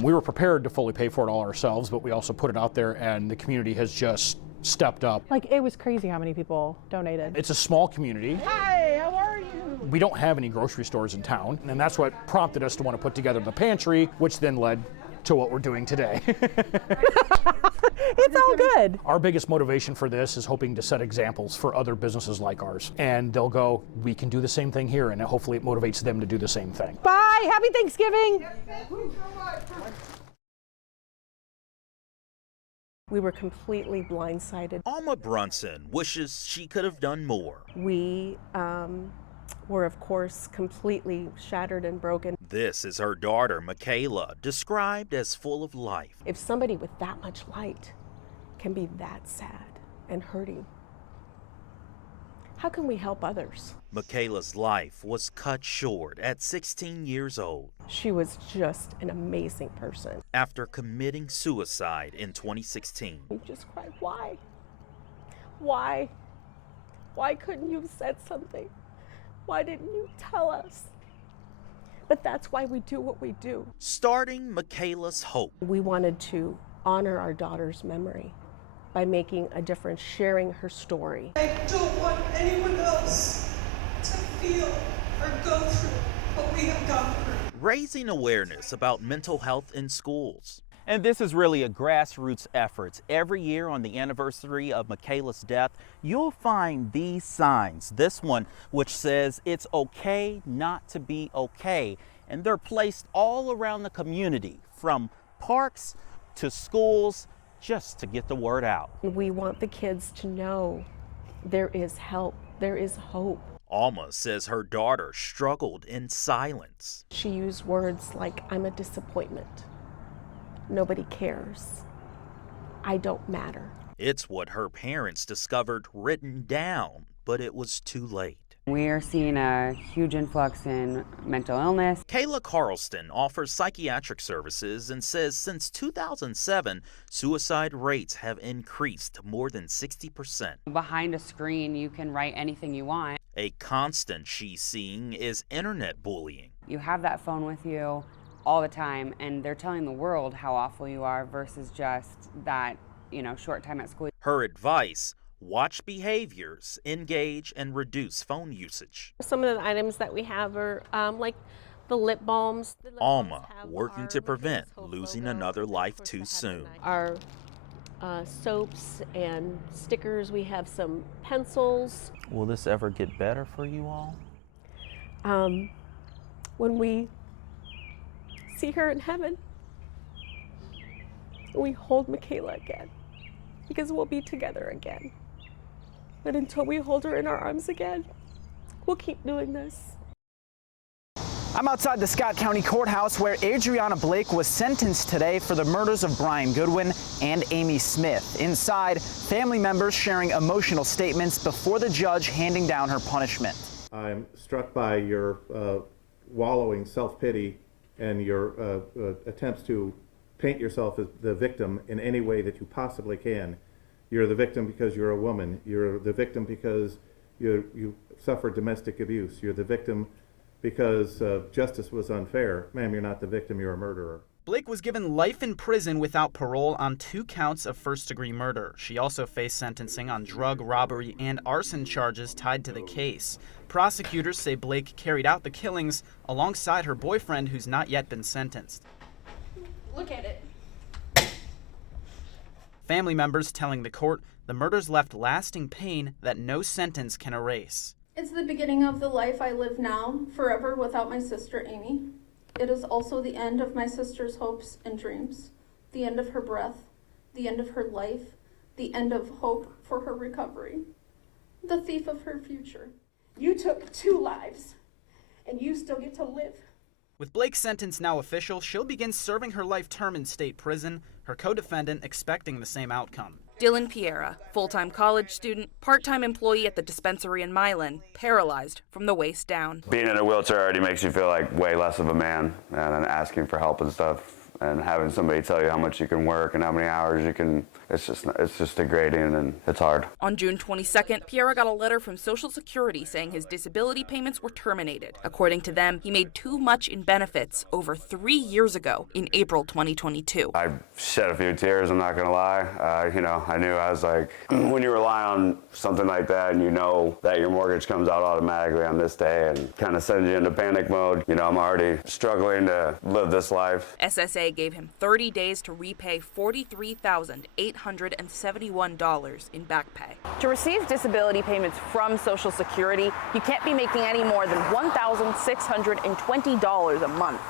We were prepared to fully pay for it all ourselves, but we also put it out there, and the community has just stepped up. Like, it was crazy how many people donated. It's a small community. Hi, how are you? We don't have any grocery stores in town, and that's what prompted us to want to put together the pantry, which then led to what we're doing today. It's all good. Our biggest motivation for this is hoping to set examples for other businesses like ours. And they'll go, we can do the same thing here, and hopefully it motivates them to do the same thing. Bye, happy Thanksgiving. We were completely blindsided. Alma Brunson wishes she could have done more. We were, of course, completely shattered and broken. This is her daughter, Michaela, described as full of life. If somebody with that much light can be that sad and hurting, how can we help others? Michaela's life was cut short at 16 years old. She was just an amazing person. After committing suicide in 2016. You just cried, why? Why? Why couldn't you have said something? Why didn't you tell us? But that's why we do what we do. Starting Michaela's Hope. We wanted to honor our daughter's memory by making a difference, sharing her story. I don't want anyone else to feel or go through what we have gone through. Raising awareness about mental health in schools. And this is really a grassroots effort. Every year on the anniversary of Michaela's death, you'll find these signs. This one, which says it's okay not to be okay. And they're placed all around the community, from parks to schools, just to get the word out. We want the kids to know there is help, there is hope. Alma says her daughter struggled in silence. She used words like, I'm a disappointment. Nobody cares. I don't matter. It's what her parents discovered written down, but it was too late. We are seeing a huge influx in mental illness. Kayla Carlston offers psychiatric services and says since 2007, suicide rates have increased to more than 60%. Behind a screen, you can write anything you want. A constant she's seeing is internet bullying. You have that phone with you all the time, and they're telling the world how awful you are versus just that, short time at school. Her advice: watch behaviors, engage, and reduce phone usage. Some of the items that we have are like the lip balms. Alma working to prevent losing another life too soon. Our soaps and stickers. We have some pencils. Will this ever get better for you all? When we see her in heaven, we hold Michaela again, because we'll be together again. But until we hold her in our arms again, we'll keep doing this. I'm outside the Scott County Courthouse where Adriana Blake was sentenced today for the murders of Brian Goodwin and Amy Smith. Inside, family members sharing emotional statements before the judge handing down her punishment. I'm struck by your wallowing self-pity and your attempts to paint yourself as the victim in any way that you possibly can. You're the victim because you're a woman. You're the victim because you suffered domestic abuse. You're the victim because justice was unfair. Ma'am, you're not the victim, you're a murderer. Blake was given life in prison without parole on 2 counts of first-degree murder. She also faced sentencing on drug, robbery, and arson charges tied to the case. Prosecutors say Blake carried out the killings alongside her boyfriend, who's not yet been sentenced. Look at it. Family members telling the court the murders left lasting pain that no sentence can erase. It's the beginning of the life I live now, forever without my sister Amy. It is also the end of my sister's hopes and dreams, the end of her breath, the end of her life, the end of hope for her recovery, the thief of her future. You took 2 lives, and you still get to live. With Blake's sentence now official, she'll begin serving her life term in state prison, her co-defendant expecting the same outcome. Dylan Piera, full-time college student, part-time employee at the dispensary in Milan, paralyzed from the waist down. Being in a wheelchair already makes you feel like way less of a man, and then asking for help and stuff, and having somebody tell you how much you can work and how many hours you can, it's just degrading and it's hard. On June 22nd, Piera got a letter from Social Security saying his disability payments were terminated. According to them, he made too much in benefits over 3 years ago in April 2022. I shed a few tears, I'm not gonna lie. I knew, I was like, when you rely on something like that and you know that your mortgage comes out automatically on this day and kind of sends you into panic mode, I'm already struggling to live this life. SSA gave him 30 days to repay $43,871 in back pay. To receive disability payments from Social Security, you can't be making any more than $1,620 a month.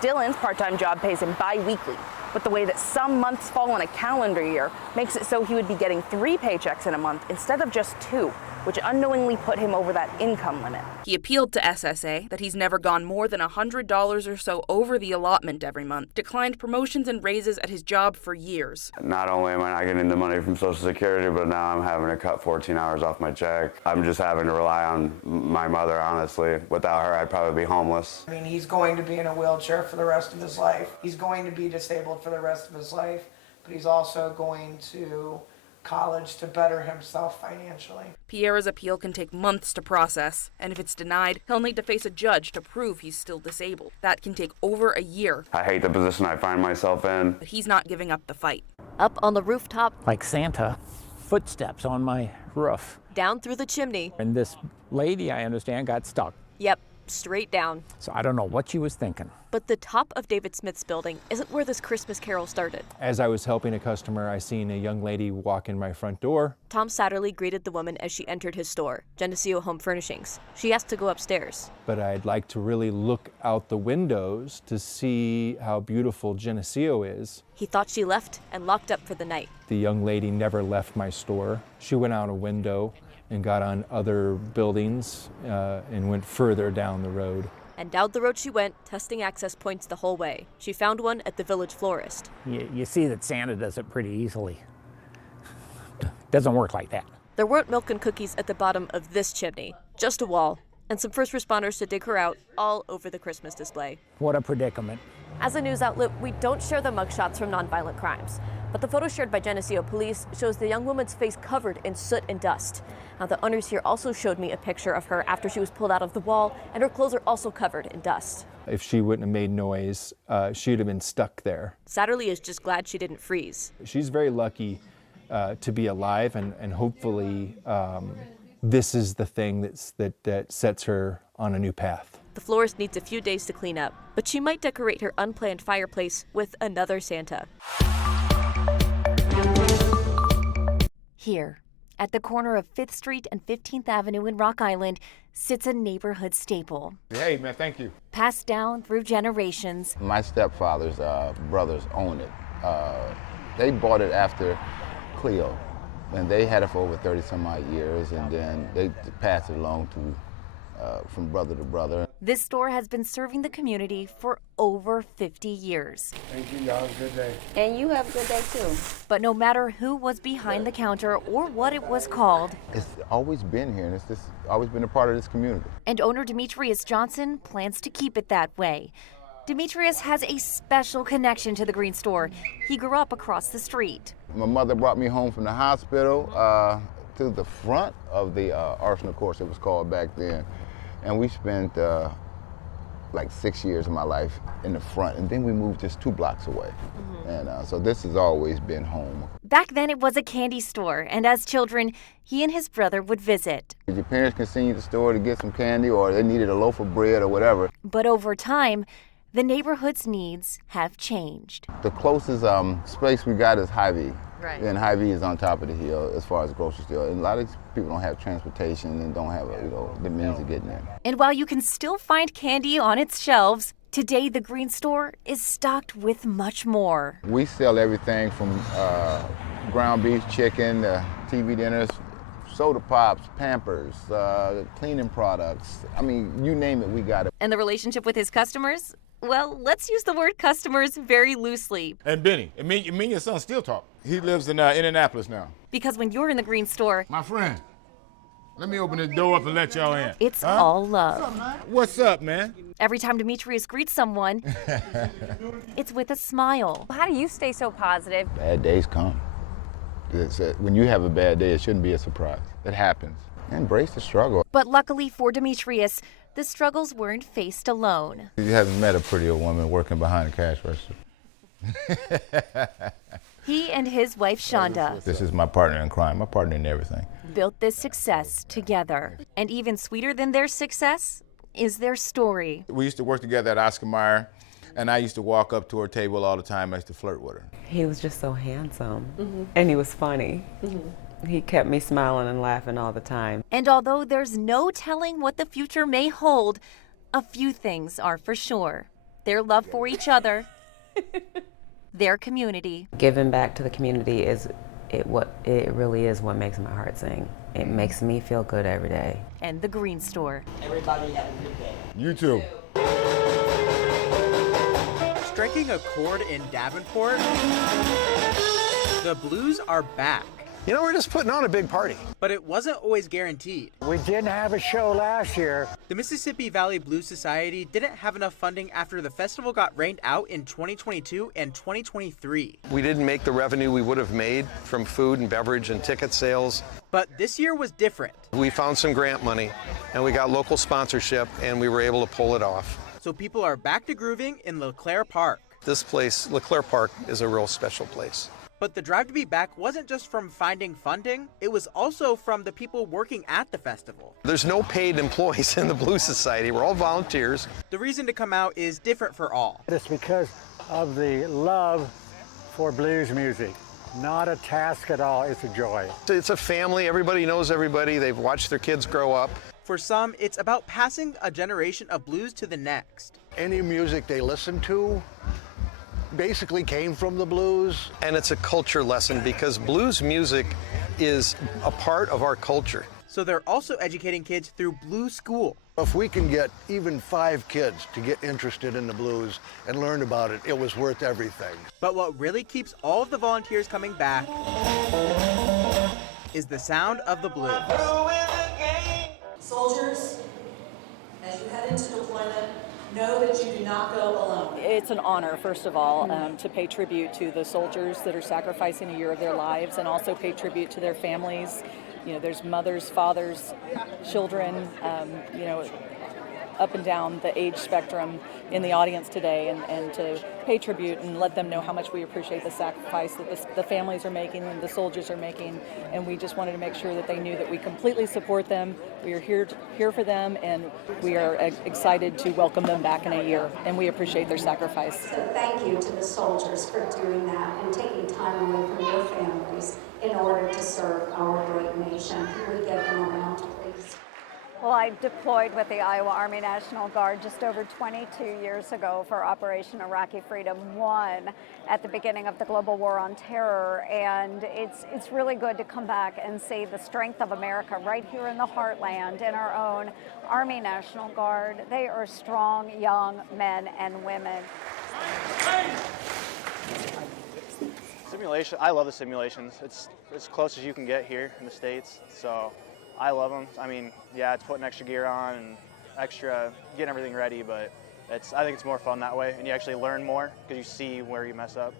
Dylan's part-time job pays him bi-weekly, but the way that some months fall on a calendar year makes it so he would be getting 3 paychecks in a month instead of just 2, which unknowingly put him over that income limit. He appealed to SSA that he's never gone more than $100 or so over the allotment every month, declined promotions and raises at his job for years. Not only am I not getting the money from Social Security, but now I'm having to cut 14 hours off my check. I'm just having to rely on my mother, honestly. Without her, I'd probably be homeless. I mean, he's going to be in a wheelchair for the rest of his life. He's going to be disabled for the rest of his life, but he's also going to college to better himself financially. Piera's appeal can take months to process, and if it's denied, he'll need to face a judge to prove he's still disabled. That can take over a year. I hate the position I find myself in. But he's not giving up the fight. Up on the rooftop, like Santa, footsteps on my roof. Down through the chimney. And this lady, I understand, got stuck. Yep, straight down. So I don't know what she was thinking. But the top of David Smith's building isn't where this Christmas carol started. As I was helping a customer, I seen a young lady walk in my front door. Tom Satterley greeted the woman as she entered his store, Geneseo Home Furnishings. She asked to go upstairs. But I'd like to really look out the windows to see how beautiful Geneseo is. He thought she left and locked up for the night. The young lady never left my store. She went out a window and got on other buildings and went further down the road. And down the road she went, testing access points the whole way. She found one at the village florist. You see that Santa does it pretty easily. Doesn't work like that. There weren't milk and cookies at the bottom of this chimney, just a wall, and some first responders to dig her out all over the Christmas display. What a predicament. As a news outlet, we don't share the mugshots from nonviolent crimes, but the photo shared by Geneseo Police shows the young woman's face covered in soot and dust. Now, the owners here also showed me a picture of her after she was pulled out of the wall, and her clothes are also covered in dust. If she wouldn't have made noise, she'd have been stuck there. Satterley is just glad she didn't freeze. She's very lucky to be alive, and hopefully this is the thing that sets her on a new path. The florist needs a few days to clean up, but she might decorate her unplanned fireplace with another Santa. Here, at the corner of 5th Street and 15th Avenue in Rock Island, sits a neighborhood staple. Hey, man, thank you. Passed down through generations. My stepfather's brothers own it. They bought it after Cleo, and they had it for over 30 some odd years, and then they passed it along to from brother to brother. This store has been serving the community for over 50 years. Thank you, y'all. Have a good day. And you have a good day, too. But no matter who was behind the counter or what it was called, it's always been here, and it's just always been a part of this community. And owner Demetrius Johnson plans to keep it that way. Demetrius has a special connection to the Green Store. He grew up across the street. My mother brought me home from the hospital to the front of the Arsenal course, it was called back then. And we spent like 6 years of my life in the front, and then we moved just 2 blocks away. And so this has always been home. Back then it was a candy store, and as children, he and his brother would visit. Your parents can send you to the store to get some candy, or they needed a loaf of bread or whatever. But over time, the neighborhood's needs have changed. The closest space we got is Hy-Vee. Right. And Hy-Vee is on top of the hill as far as the grocery store. And a lot of people don't have transportation and don't have the means of getting there. And while you can still find candy on its shelves, today the Green Store is stocked with much more. We sell everything from ground beef, chicken, TV dinners, soda pops, Pampers, cleaning products. I mean, you name it, we got it. And the relationship with his customers? Well, let's use the word customers very loosely. And Benny, me and your son still talk. He lives in Indianapolis now. Because when you're in the green store, My friend, let me open this door up and let y'all in. it's all love. What's up, man? Every time Demetrius greets someone, it's with a smile. How do you stay so positive? Bad days come. When you have a bad day, it shouldn't be a surprise. It happens. Embrace the struggle. But luckily for Demetrius, the struggles weren't faced alone. You haven't met a prettier woman working behind a cash register. He and his wife Shonda This is my partner in crime, my partner in everything. built this success together. And even sweeter than their success is their story. We used to work together at Oscar Mayer, and I used to walk up to her table all the time. I used to flirt with her. He was just so handsome, and he was funny. He kept me smiling and laughing all the time. And although there's no telling what the future may hold, a few things are for sure. Their love for each other, their community. Giving back to the community it really is what makes my heart sing. It makes me feel good every day. And the Green Store. Everybody have a good day. You too. Striking a chord in Davenport, the Blues are back. You know, we're just putting on a big party. But it wasn't always guaranteed. We didn't have a show last year. The Mississippi Valley Blues Society didn't have enough funding after the festival got rained out in 2022 and 2023. We didn't make the revenue we would have made from food and beverage and ticket sales. But this year was different. We found some grant money and we got local sponsorship and we were able to pull it off. So people are back to grooving in LeClaire Park. This place, LeClaire Park, is a real special place. But the drive to be back wasn't just from finding funding, it was also from the people working at the festival. There's no paid employees in the Blues Society. We're all volunteers. The reason to come out is different for all. It's because of the love for blues music. Not a task at all, it's a joy. It's a family. Everybody knows everybody. They've watched their kids grow up. For some, it's about passing a generation of blues to the next. Any music they listen to basically came from the blues. And it's a culture lesson because blues music is a part of our culture. So they're also educating kids through Blues School. If we can get even 5 kids to get interested in the blues and learn about it, it was worth everything. But what really keeps all of the volunteers coming back is the sound of the blues. Soldiers, as you head into deployment, know that you do not go alone. It's an honor, first of all, to pay tribute to the soldiers that are sacrificing a year of their lives and also pay tribute to their families. You know, there's mothers, fathers, children, you know, up and down the age spectrum in the audience today, and to pay tribute and let them know how much we appreciate the sacrifice that the families are making and the soldiers are making. And we just wanted to make sure that they knew that we completely support them. We are here for them, and we are excited to welcome them back in a year, and we appreciate their sacrifice. So thank you to the soldiers for doing that and taking time away from your families in order to serve our great nation. Can we give them a round, please? Well, I deployed with the Iowa Army National Guard just over 22 years ago for Operation Iraqi Freedom 1 at the beginning of the global war on terror. And it's really good to come back and see the strength of America right here in the heartland in our own Army National Guard. They are strong, young men and women. Simulation, I love the simulations. It's as close as you can get here in the States, so I love them. I mean, yeah, it's putting extra gear on and extra, getting everything ready, but I think it's more fun that way, and you actually learn more because you see where you mess up.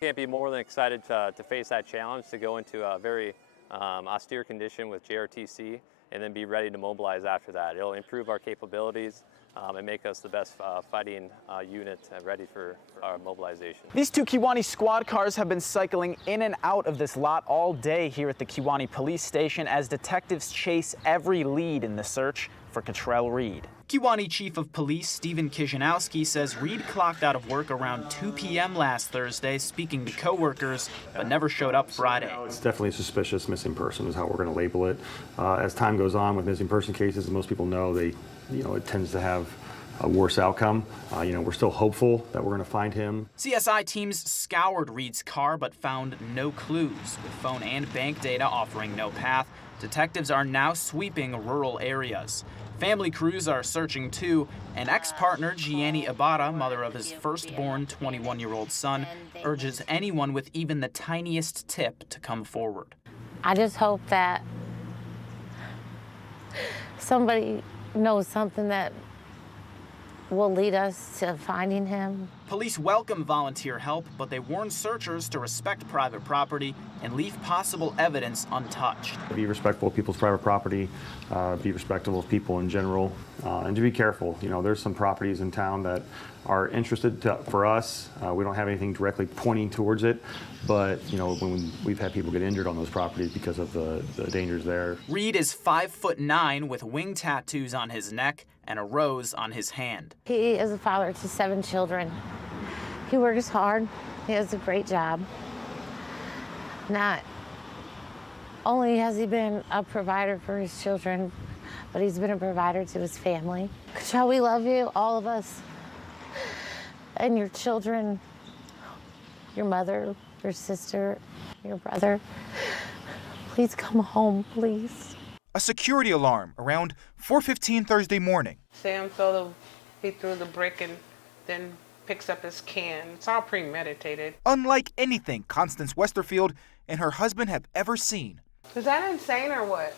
Can't be more than excited to face that challenge, to go into a very austere condition with JRTC and then be ready to mobilize after that. It'll improve our capabilities and make us the best fighting unit ready for our mobilization. These 2 Kewaunee squad cars have been cycling in and out of this lot all day here at the Kewaunee Police Station as detectives chase every lead in the search for Cottrell Reed. Kewaunee Chief of Police Stephen Kizhanowski says Reed clocked out of work around 2 p.m. last Thursday, speaking to coworkers, but never showed up Friday. It's definitely a suspicious missing person is how we're going to label it. As time goes on with missing person cases, as most people know, it tends to have a worse outcome. We're still hopeful that we're going to find him. CSI teams scoured Reed's car but found no clues. With phone and bank data offering no path, detectives are now sweeping rural areas. Family crews are searching too, and ex-partner Gianni Ibarra, mother of his firstborn 21-year-old son, urges anyone with even the tiniest tip to come forward. I just hope that somebody knows something that will lead us to finding him. Police welcome volunteer help, but they warn searchers to respect private property and leave possible evidence untouched. Be respectful of people's private property, be respectful of people in general, and to be careful. There's some properties in town that are interested for us. We don't have anything directly pointing towards it, but when we've had people get injured on those properties because of the dangers there. Reed is 5'9" with wing tattoos on his neck and a rose on his hand. He is a father to 7 children. He works hard. He has a great job. Not only has he been a provider for his children, but he's been a provider to his family. Shall we love you, all of us, and your children, your mother, your sister, your brother. Please come home, please. A security alarm around 4:15 Thursday morning. Sam he threw the brick and then picks up his can. It's all premeditated. Unlike anything Constance Westerfield and her husband have ever seen. Is that insane or what?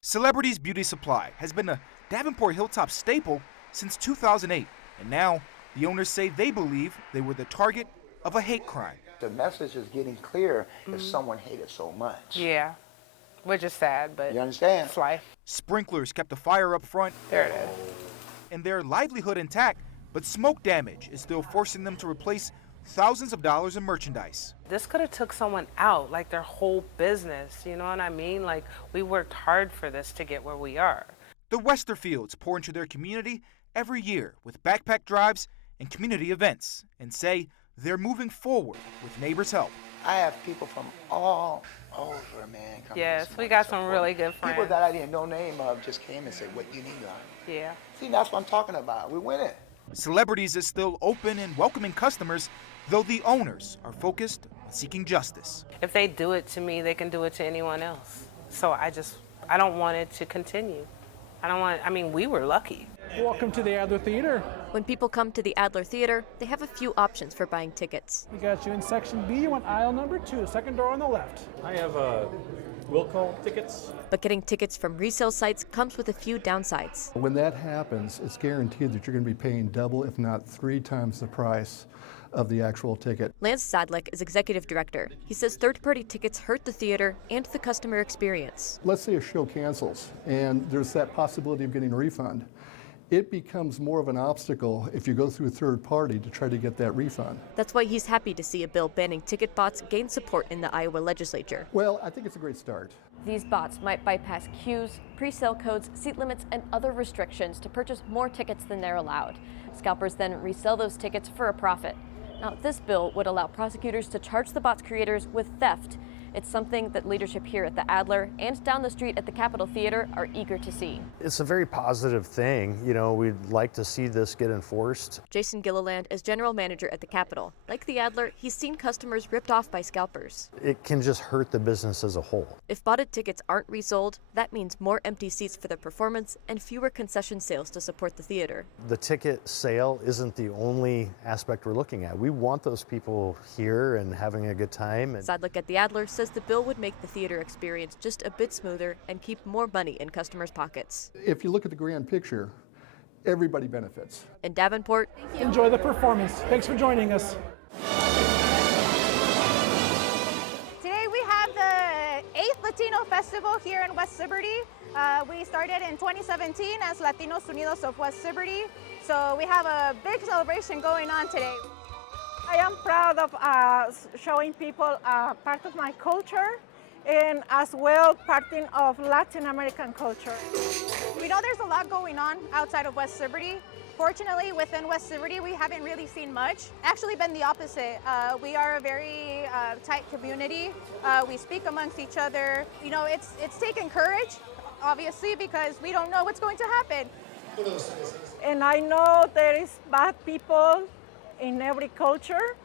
Celebrities Beauty Supply has been a Davenport Hilltop staple since 2008, and now the owners say they believe they were the target of a hate crime. The message is getting clear if someone hated so much. Yeah, which is sad, but you understand? It's life. Sprinklers kept the fire up front. There it is. And their livelihood intact, but smoke damage is still forcing them to replace thousands of dollars in merchandise. This could have took someone out, like their whole business, you know what I mean? Like, we worked hard for this to get where we are. The Westerfields pour into their community every year with backpack drives and community events, and say they're moving forward with neighbors' help. I have people from all over, man. Yes, we got some really good friends. People that I didn't know name of just came and said, what do you need, God? Yeah. See, that's what I'm talking about. We win it. Celebrities is still open and welcoming customers, though the owners are focused on seeking justice. If they do it to me, they can do it to anyone else. So I don't want it to continue. We were lucky. Welcome to the Adler Theater. When people come to the Adler Theater, they have a few options for buying tickets. We got you in section B. You want aisle number 2, second door on the left. I have Wilco tickets. But getting tickets from resale sites comes with a few downsides. When that happens, it's guaranteed that you're going to be paying double, if not 3 times the price of the actual ticket. Lance Sadlick is executive director. He says third-party tickets hurt the theater and the customer experience. Let's say a show cancels and there's that possibility of getting a refund. It becomes more of an obstacle if you go through a third party to try to get that refund. That's why he's happy to see a bill banning ticket bots gain support in the Iowa legislature. Well, I think it's a great start. These bots might bypass queues, pre-sale codes, seat limits, and other restrictions to purchase more tickets than they're allowed. Scalpers then resell those tickets for a profit. Now, this bill would allow prosecutors to charge the bots' creators with theft. It's something that leadership here at the Adler and down the street at the Capitol Theater are eager to see. It's a very positive thing. We'd like to see this get enforced. Jason Gilliland is general manager at the Capitol. Like the Adler, he's seen customers ripped off by scalpers. It can just hurt the business as a whole. If botted tickets aren't resold, that means more empty seats for the performance and fewer concession sales to support the theater. The ticket sale isn't the only aspect we're looking at. We want those people here and having a good time. Sadlick at the Adler says the bill would make the theater experience just a bit smoother and keep more money in customers' pockets. If you look at the grand picture, everybody benefits. In Davenport, enjoy the performance. Thanks for joining us. Today we have the 8th Latino Festival here in West Liberty. We started in 2017 as Latinos Unidos of West Liberty, so we have a big celebration going on today. I am proud of showing people part of my culture and as well part of Latin American culture. We know there's a lot going on outside of West Liberty. Fortunately, within West Liberty, we haven't really seen much. Actually been the opposite. We are a very tight community. We speak amongst each other. It's taken courage, obviously, because we don't know what's going to happen. And I know there is bad people in every culture,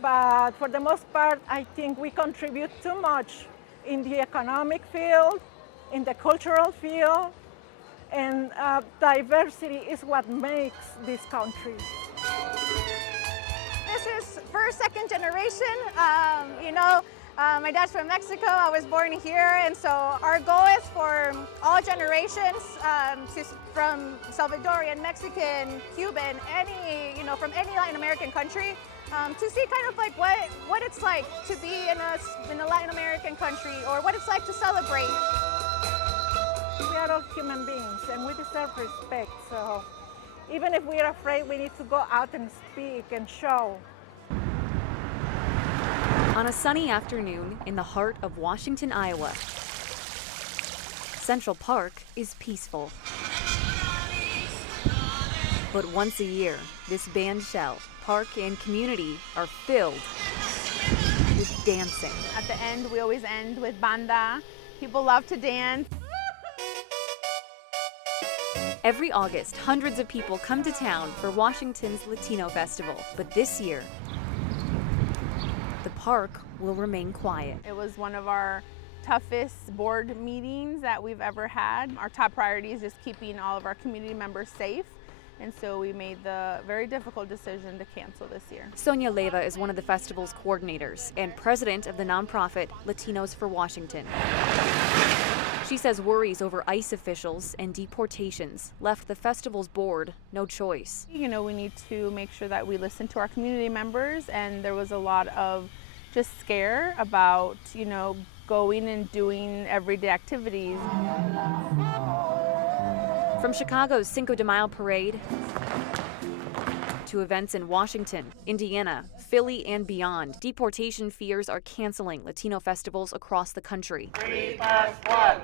but for the most part, I think we contribute too much in the economic field, in the cultural field, and diversity is what makes this country. This is first, second generation. My dad's from Mexico. I was born here, and so our goal is for all generations, from Salvadorian, Mexican, Cuban, from any Latin American country, to see kind of like what it's like to be in a Latin American country, or what it's like to celebrate. We are all human beings, and we deserve respect. So even if we're afraid, we need to go out and speak and show. On a sunny afternoon in the heart of Washington, Iowa, Central Park is peaceful. But once a year, this bandshell, park, and community are filled with dancing. At the end, we always end with banda. People love to dance. Every August, hundreds of people come to town for Washington's Latino Festival. But this year, the park will remain quiet. It was one of our toughest board meetings that we've ever had. Our top priority is just keeping all of our community members safe. And so we made the very difficult decision to cancel this year. Sonia Leyva is one of the festival's coordinators and president of the nonprofit Latinos for Washington. She says worries over ICE officials and deportations left the festival's board no choice. We need to make sure that we listen to our community members, and there was a lot of just scare about, going and doing everyday activities. From Chicago's Cinco de Mayo parade to events in Washington, Indiana, Philly, and beyond, deportation fears are canceling Latino festivals across the country. 3+1.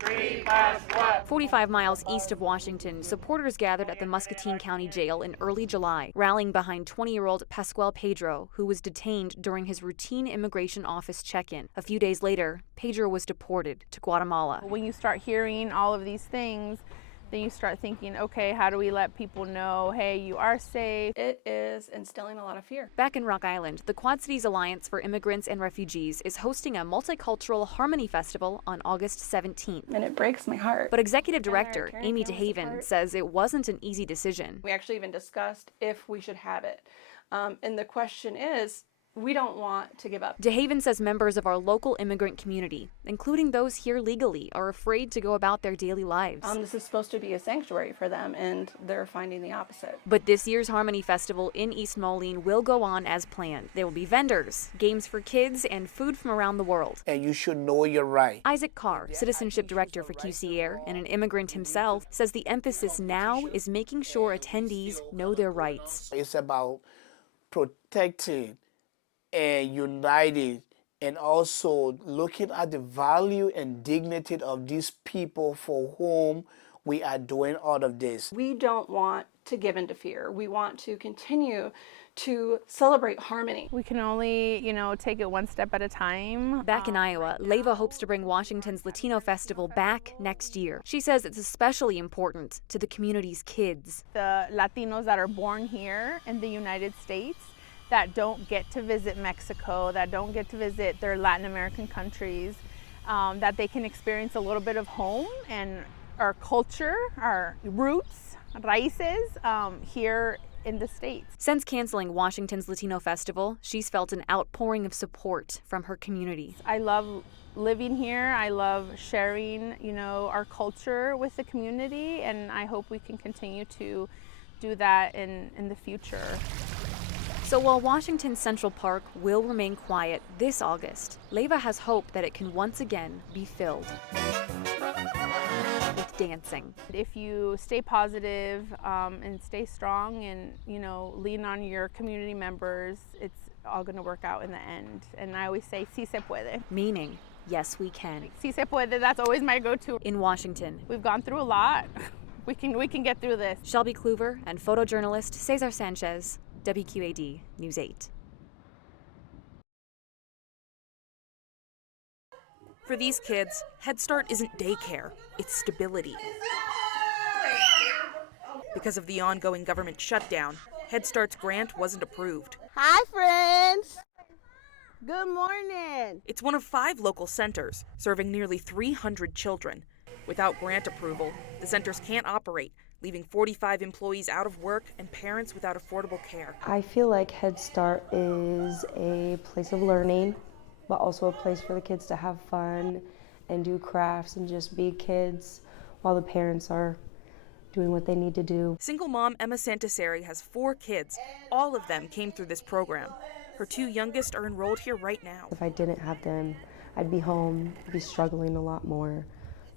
3+1. 45 miles east of Washington, supporters gathered at the Muscatine County Jail in early July, rallying behind 20-year-old Pascual Pedro, who was detained during his routine immigration office check-in. A few days later, Pedro was deported to Guatemala. When you start hearing all of these things, then you start thinking, okay, how do we let people know, hey, you are safe? It is instilling a lot of fear. Back in Rock Island, the Quad Cities Alliance for Immigrants and Refugees is hosting a multicultural harmony festival on August 17th. And it breaks my heart. But Executive Director Amy DeHaven says it wasn't an easy decision. We actually even discussed if we should have it. And the question is, we don't want to give up. DeHaven says members of our local immigrant community, including those here legally, are afraid to go about their daily lives. This is supposed to be a sanctuary for them, and they're finding the opposite. But this year's Harmony Festival in East Moline will go on as planned. There will be vendors, games for kids, and food from around the world. And you should know your right. Isaac Carr, Citizenship Director for QC Air and an immigrant himself, says the emphasis now is making sure attendees know their rights. It's about protecting and united, and also looking at the value and dignity of these people for whom we are doing all of this. We don't want to give in to fear. We want to continue to celebrate harmony. We can only, take it one step at a time. Back in Iowa, Leyva hopes to bring Washington's Latino Festival back next year. She says it's especially important to the community's kids. The Latinos that are born here in the United States that don't get to visit Mexico, that don't get to visit their Latin American countries, that they can experience a little bit of home and our culture, our roots, raíces, here in the States. Since canceling Washington's Latino Festival, she's felt an outpouring of support from her community. I love living here. I love sharing, our culture with the community, and I hope we can continue to do that in the future. So while Washington's Central Park will remain quiet this August, Leyva has hope that it can once again be filled with dancing. If you stay positive and stay strong and, lean on your community members, it's all going to work out in the end. And I always say, sí se puede. Meaning, yes, we can. Sí se puede, that's always my go-to. In Washington, we've gone through a lot. We can get through this. Shelby Kluver and photojournalist Cesar Sanchez, WQAD News 8. For these kids, Head Start isn't daycare, it's stability. Because of the ongoing government shutdown, Head Start's grant wasn't approved. Hi, friends. Good morning. It's one of 5 local centers serving nearly 300 children. Without grant approval, the centers can't operate, leaving 45 employees out of work and parents without affordable care. I feel like Head Start is a place of learning, but also a place for the kids to have fun and do crafts and just be kids while the parents are doing what they need to do. Single mom Emma Santasari has 4 kids. All of them came through this program. Her 2 youngest are enrolled here right now. If I didn't have them, I'd be home, be struggling a lot more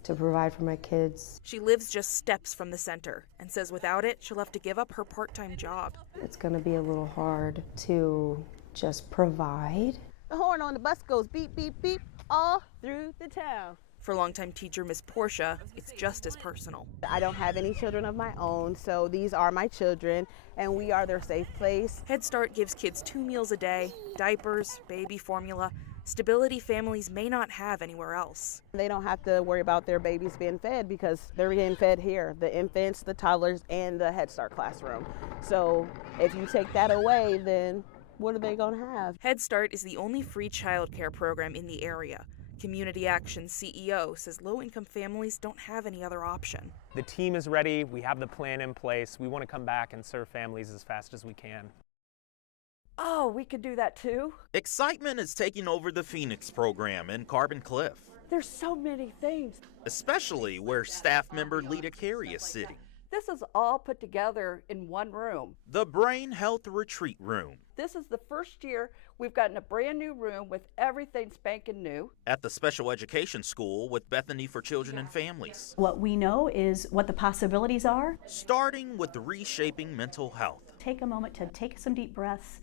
to provide for my kids. She lives just steps from the center and says without it, she'll have to give up her part-time job. It's going to be a little hard to just provide. The horn on the bus goes beep, beep, beep all through the town. For longtime teacher Miss Portia, it's just as personal. I don't have any children of my own, so these are my children, and we are their safe place. Head Start gives kids 2 meals a day, diapers, baby formula, stability families may not have anywhere else. They don't have to worry about their babies being fed because they're getting fed here, the infants, the toddlers, and the Head Start classroom. So if you take that away, then what are they going to have? Head Start is the only free childcare program in the area. Community Action CEO says low-income families don't have any other option. The team is ready. We have the plan in place. We want to come back and serve families as fast as we can. Oh, we could do that too. Excitement is taking over the Phoenix program in Carbon Cliff, There's so many things. especially where staff member Lita Carey is sitting. This is all put together in one room. The Brain Health Retreat Room This is the first year we've gotten a brand new room with everything spanking new. at the Special Education School with Bethany for Children and Families. What we know is what the possibilities are. Starting with reshaping mental health. Take a moment to take some deep breaths,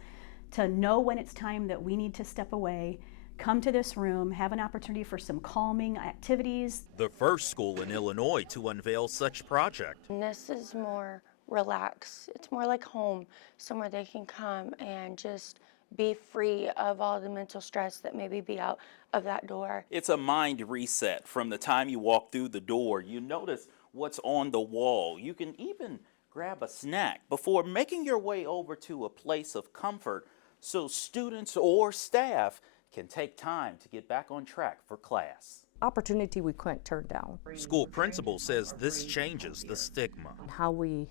to know when it's time that we need to step away, come to this room, have an opportunity for some calming activities. The first school in Illinois to unveil such project. And this is more relaxed. It's more like home, somewhere they can come and just be free of all the mental stress that maybe be out of that door. It's a mind reset. From the time you walk through the door, you notice what's on the wall. You can even grab a snack before making your way over to a place of comfort so students or staff can take time to get back on track for class. Opportunity we couldn't turn down. School principal says this changes the stigma. How we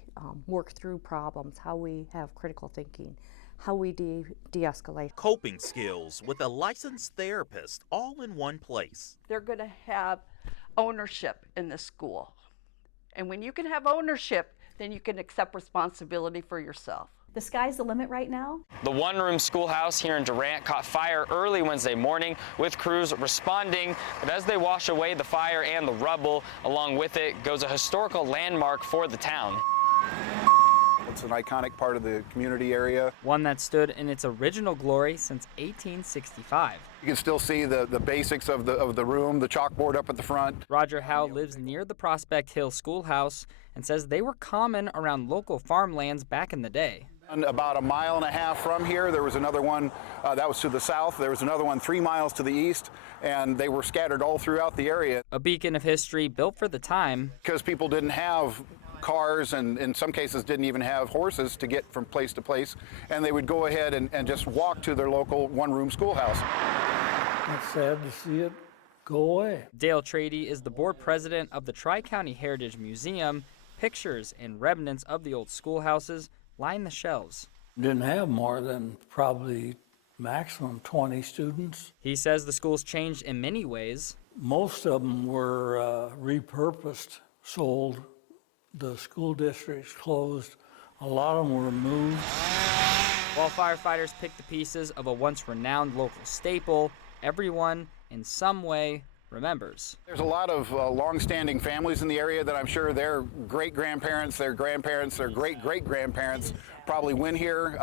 work through problems, how we have critical thinking, how we de-escalate. Coping skills with a licensed therapist all in one place. They're going to have ownership in the school. And when you can have ownership, then you can accept responsibility for yourself. The sky's the limit right now. The one-room schoolhouse here in Durant caught fire early Wednesday morning, with crews responding. But as they wash away the fire and the rubble, along with it goes a historical landmark for the town. It's an iconic part of the community area. One that stood in its original glory since 1865. You can still see the basics of the room, the chalkboard up at the front. Roger Howe lives near the Prospect Hill Schoolhouse and says they were common around local farmlands back in the day. And about 1.5 miles from here, there was another one that was to the south. There was another one 3 miles to the east, and they were scattered all throughout the area. A beacon of history built for the time. Because people didn't have cars and in some cases didn't even have horses to get from place to place, and they would go ahead and just walk to their local one-room schoolhouse. It's sad to see it go away. Dale Trady is the board president of the Tri-County Heritage Museum. Pictures and remnants of the old schoolhouses line the shelves. Didn't have more than probably maximum 20 students. He says the school's changed in many ways. Most of them were repurposed, sold. The school districts closed. A lot of them were moved. While firefighters picked the pieces of a once renowned local staple, everyone, in some way, remembers. There's a lot of long-standing families in the area that I'm sure their great-grandparents, their grandparents, their great-great-grandparents probably went here.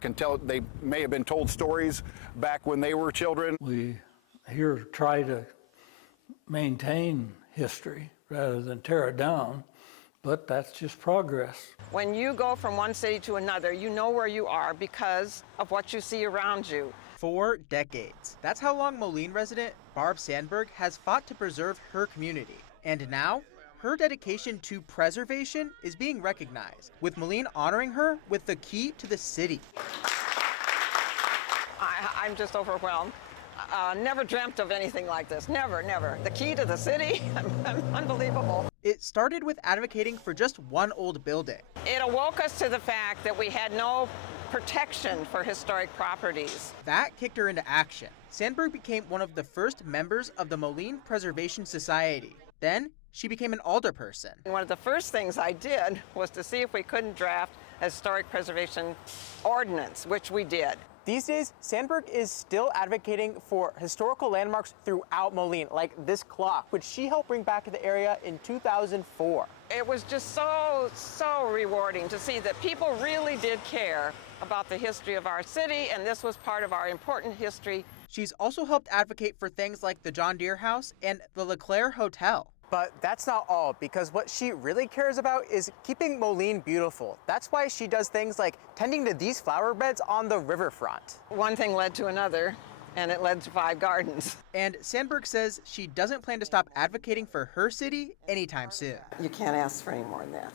Can tell they may have been told stories back when they were children. We here try to maintain history rather than tear it down, but that's just progress. When you go from one city to another, you know where you are because of what you see around you. 4 decades. That's how long Moline resident Barb Sandberg has fought to preserve her community. And now, her dedication to preservation is being recognized, with Moline honoring her with the key to the city. I'm just overwhelmed. Never dreamt of anything like this. Never, never. The key to the city? Unbelievable. It started with advocating for just one old building. It awoke us to the fact that we had no protection for historic properties. That kicked her into action. Sandberg became one of the first members of the Moline Preservation Society. Then she became an alderperson. One of the first things I did was to see if we couldn't draft a historic preservation ordinance, which we did. These days, Sandberg is still advocating for historical landmarks throughout Moline, like this clock, which she helped bring back to the area in 2004. It was just so rewarding to see that people really did care about the history of our city, and this was part of our important history. She's also helped advocate for things like the John Deere House and the LeClaire Hotel. But that's not all, because what she really cares about is keeping Moline beautiful. That's why she does things like tending to these flower beds on the riverfront. One thing led to another, and it led to 5 gardens. And Sandberg says she doesn't plan to stop advocating for her city anytime soon. You can't ask for any more than that.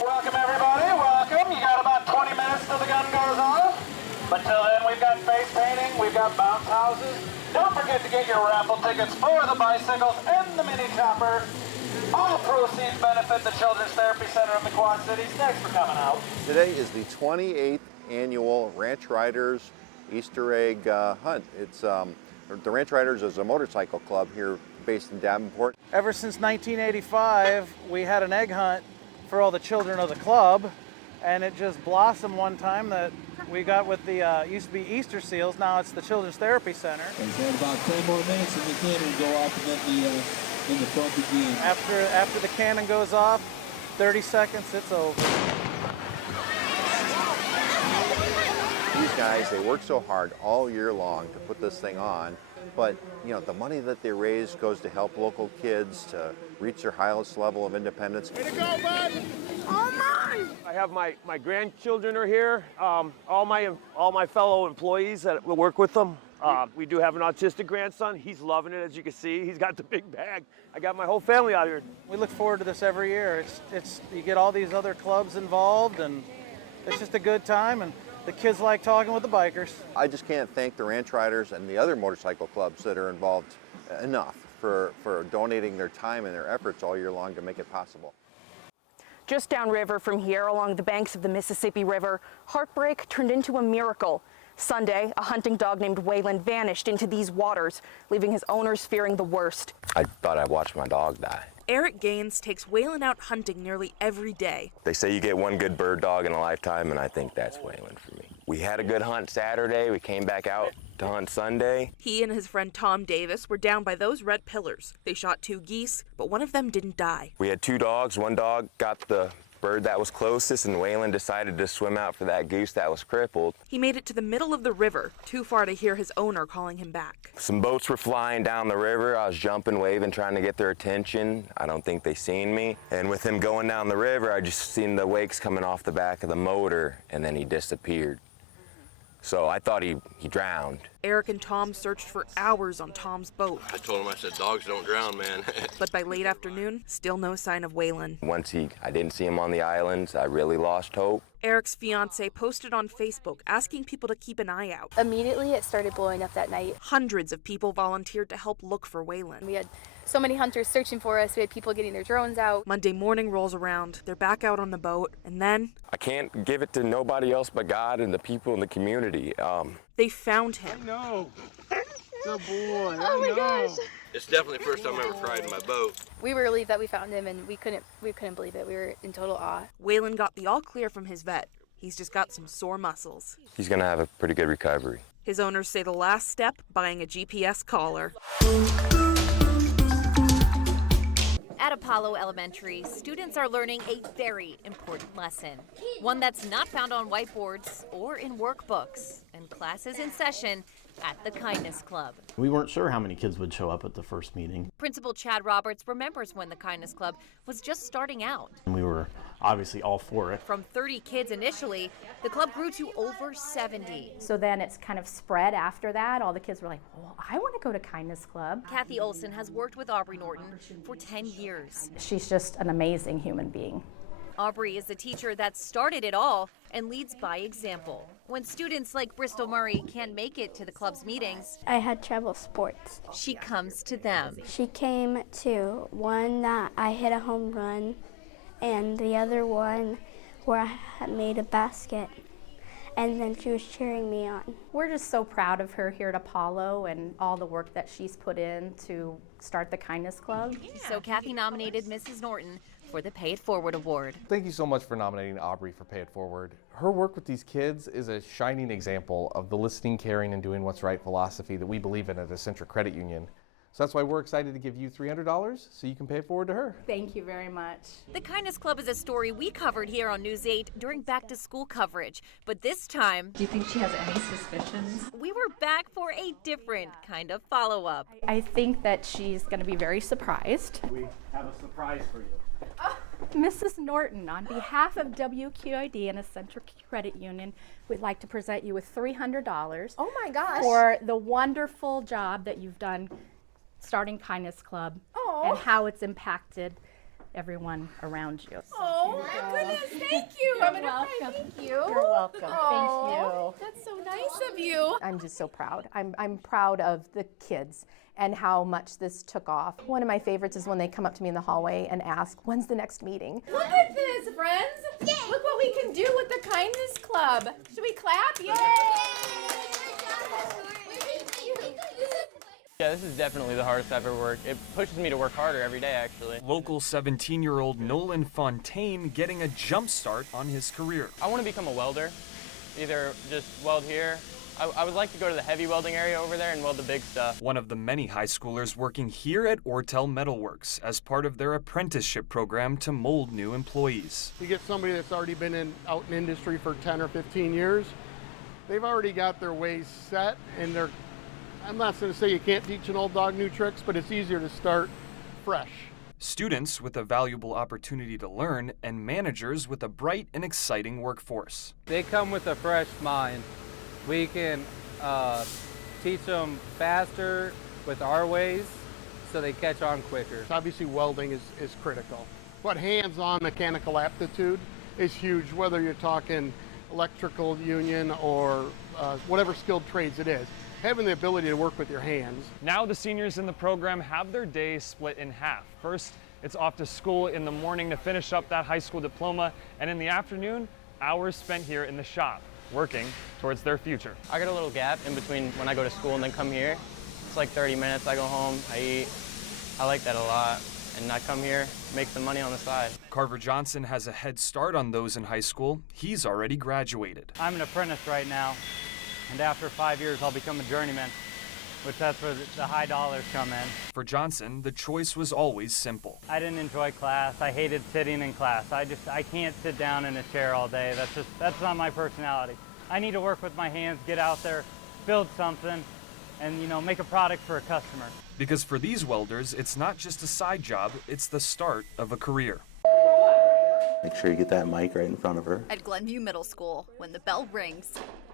Welcome, everybody. Welcome. You got about 20 minutes till the gun goes off. But till then, we've got face painting, we've got bounce houses. Don't forget to get your raffle tickets for the bicycles and the mini chopper. All proceeds benefit the Children's Therapy Center of the Quad Cities. Thanks for coming out. Today is the 28th annual Ranch Riders Easter egg hunt. It's the Ranch Riders is a motorcycle club here based in Davenport. Ever since 1985, we had an egg hunt for all the children of the club, and it just blossomed one time that we got with the, used to be Easter Seals, now it's the Children's Therapy Center. And so about 10 more minutes and the cannon will go off and then the fun begins. After the cannon goes off, 30 seconds, it's over. These guys, they work so hard all year long to put this thing on, but you know, the money that they raise goes to help local kids to reach their highest level of independence. Way to go, bud! Oh my! I have my grandchildren are here, all my fellow employees that will work with them. We do have an autistic grandson. He's loving it, as you can see. He's got the big bag. I got my whole family out here. We look forward to this every year. It's you get all these other clubs involved, and it's just a good time, and the kids like talking with the bikers. I just can't thank the Ranch Riders and the other motorcycle clubs that are involved enough for donating their time and their efforts all year long to make it possible. Just downriver from here, along the banks of the Mississippi River, heartbreak turned into a miracle. Sunday, a hunting dog named Waylon vanished into these waters, leaving his owners fearing the worst. I thought I watched my dog die. Eric Gaines takes Waylon out hunting nearly every day. They say you get one good bird dog in a lifetime, and I think that's Waylon for me. We had a good hunt Saturday. We came back out to hunt Sunday. He and his friend Tom Davis were down by those red pillars. They shot 2 geese, but one of them didn't die. We had 2 dogs. One dog got the bird that was closest, and Waylon decided to swim out for that goose that was crippled. He made it to the middle of the river, too far to hear his owner calling him back. Some boats were flying down the river. I was jumping, waving, trying to get their attention. I don't think they seen me. And with him going down the river, I just seen the wakes coming off the back of the motor, and then he disappeared. So I thought he drowned. Eric and Tom searched for hours on Tom's boat. I told him, I said, dogs don't drown, man. But by late afternoon, still no sign of Waylon. Once I didn't see him on the islands, I really lost hope. Eric's fiance posted on Facebook asking people to keep an eye out. Immediately it started blowing up that night. Hundreds of people volunteered to help look for Waylon. We had so many hunters searching for us. We had people getting their drones out. Monday morning rolls around. They're back out on the boat, and then I can't give it to nobody else but God and the people in the community. They found him. I know. Good boy. Oh my gosh. It's definitely the first time I ever cried in my boat. We were relieved that we found him, and we couldn't believe it. We were in total awe. Waylon got the all clear from his vet. He's just got some sore muscles. He's gonna have a pretty good recovery. His owners say the last step, buying a GPS collar. At Apollo Elementary, students are learning a very important lesson. One that's not found on whiteboards or in workbooks. And class is in session at the Kindness Club. We weren't sure how many kids would show up at the first meeting. Principal Chad Roberts remembers when the Kindness Club was just starting out. And we were obviously all for it. From 30 kids initially, the club grew to over 70. So then it's kind of spread after that. All the kids were like, well, I want to go to Kindness Club. Kathy Olson has worked with Aubrey Norton for 10 years. She's just an amazing human being. Aubrey is the teacher that started it all and leads by example. When students like Bristol Murray can't make it to the club's meetings, I had travel sports. she comes to them. She came to one that I hit a home run and the other one where I had made a basket. And then she was cheering me on. We're just so proud of her here at Apollo and all the work that she's put in to start the Kindness Club. So Kathy nominated Mrs. Norton for the Pay It Forward Award. Thank you so much for nominating Aubrey for Pay It Forward. Her work with these kids is a shining example of the listening, caring, and doing what's right philosophy that we believe in at Essentra Credit Union. So that's why we're excited to give you $300 so you can pay it forward to her. Thank you very much. The Kindness Club is a story we covered here on News 8 during back to school coverage. But this time, Do you think she has any suspicions? we were back for a different kind of follow-up. I think that she's going to be very surprised. We have a surprise for you. Mrs. Norton, on behalf of WQID and Essentra Credit Union, we'd like to present you with $300. Oh my gosh. For the wonderful job that you've done starting Kindness Club and how it's impacted everyone around you. Oh my goodness, thank you. I'm gonna cry. Thank you. You're welcome. Oh, that's so nice of you. I'm just so proud. I'm proud of the kids and how much this took off. One of my favorites is when they come up to me in the hallway and ask, when's the next meeting? Look at this, friends. Look what we can do with the Kindness Club. Should we clap? Yay! Yeah, this is definitely the hardest I've ever worked. It pushes me to work harder every day, actually. Local 17-year-old Nolan Fontaine getting a jump start on his career. I want to become a welder, either just weld here. I would like to go to the heavy welding area over there and weld the big stuff. One of the many high schoolers working here at Ortel Metalworks as part of their apprenticeship program to mold new employees. You get somebody that's already been out in industry for 10 or 15 years, they've already got their ways set, and I'm not going to say you can't teach an old dog new tricks, but it's easier to start fresh. Students with a valuable opportunity to learn and managers with a bright and exciting workforce. They come with a fresh mind. We can teach them faster with our ways so they catch on quicker. Obviously welding is critical, but hands-on mechanical aptitude is huge, whether you're talking electrical union or whatever skilled trades it is. Having the ability to work with your hands. Now the seniors in the program have their days split in half. First, it's off to school in the morning to finish up that high school diploma, and in the afternoon, hours spent here in the shop, working towards their future. I got a little gap in between when I go to school and then come here. It's like 30 minutes, I go home, I eat. I like that a lot. And I come here, make some money on the side. Carver Johnson has a head start on those in high school. He's already graduated. I'm an apprentice right now, and after 5 years I'll become a journeyman, which that's where the high dollars come in. For Johnson, the choice was always simple. I didn't enjoy class. I hated sitting in class. I can't sit down in a chair all day. That's not my personality. I need to work with my hands, get out there, build something, and make a product for a customer. Because for these welders, it's not just a side job, it's the start of a career. Make sure you get that mic right in front of her. At Glenview Middle School, when the bell rings,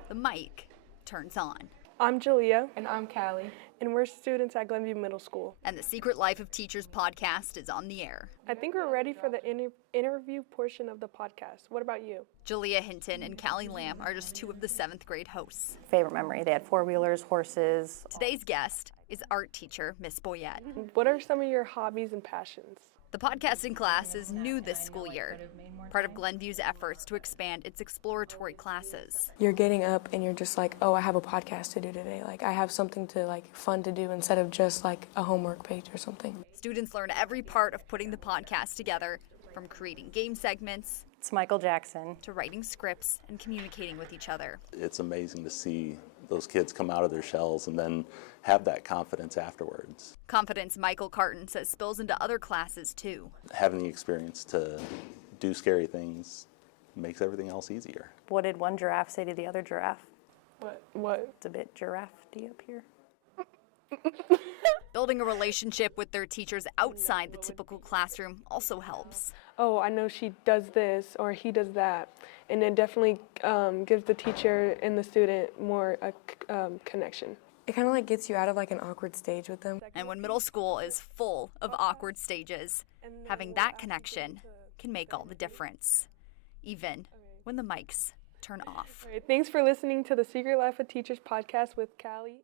the mic turns on. I'm Julia. And I'm Callie. And we're students at Glenview Middle School. And the Secret Life of Teachers podcast is on the air. I think we're ready for the interview portion of the podcast. What about you? Julia Hinton and Callie Lamb are just two of the 7th grade hosts. Favorite memory, they had four-wheelers, horses. Today's guest is art teacher Miss Boyette. What are some of your hobbies and passions? The podcasting class is new this school year, part of Glenview's efforts to expand its exploratory classes. You're getting up and you're just like, oh, I have a podcast to do today. Like, I have something to fun to do instead of just a homework page or something. Students learn every part of putting the podcast together, from creating game segments. It's Michael Jackson. To writing scripts and communicating with each other. It's amazing to see those kids come out of their shells and then have that confidence afterwards. Confidence Michael Carton says spills into other classes too. Having the experience to do scary things makes everything else easier. What did one giraffe say to the other giraffe? What? It's a bit giraffe-y up here. Building a relationship with their teachers outside the typical classroom also helps. Oh, I know she does this or he does that. And it definitely gives the teacher and the student more connection. it kind of like gets you out of like an awkward stage with them. And when middle school is full of awkward stages, having that connection can make all the difference, even when the mics turn off. All right, thanks for listening to the Secret Life of Teachers podcast with Callie.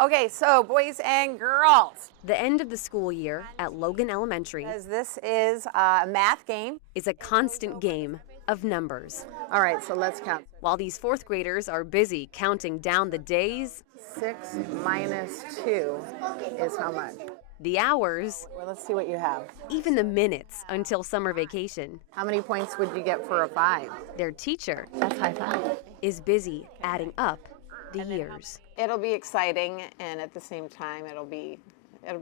Okay, so boys and girls. The end of the school year at Logan Elementary, As this is a math game, is a constant game of numbers. All right, so let's count. While these fourth graders are busy counting down the days, 6 minus 2 is how much? the hours, Well, let's see what you have. even the minutes until summer vacation, How many points would you get for a 5? their teacher That's high five. is busy adding up the years. It'll be exciting, and at the same time, it'll be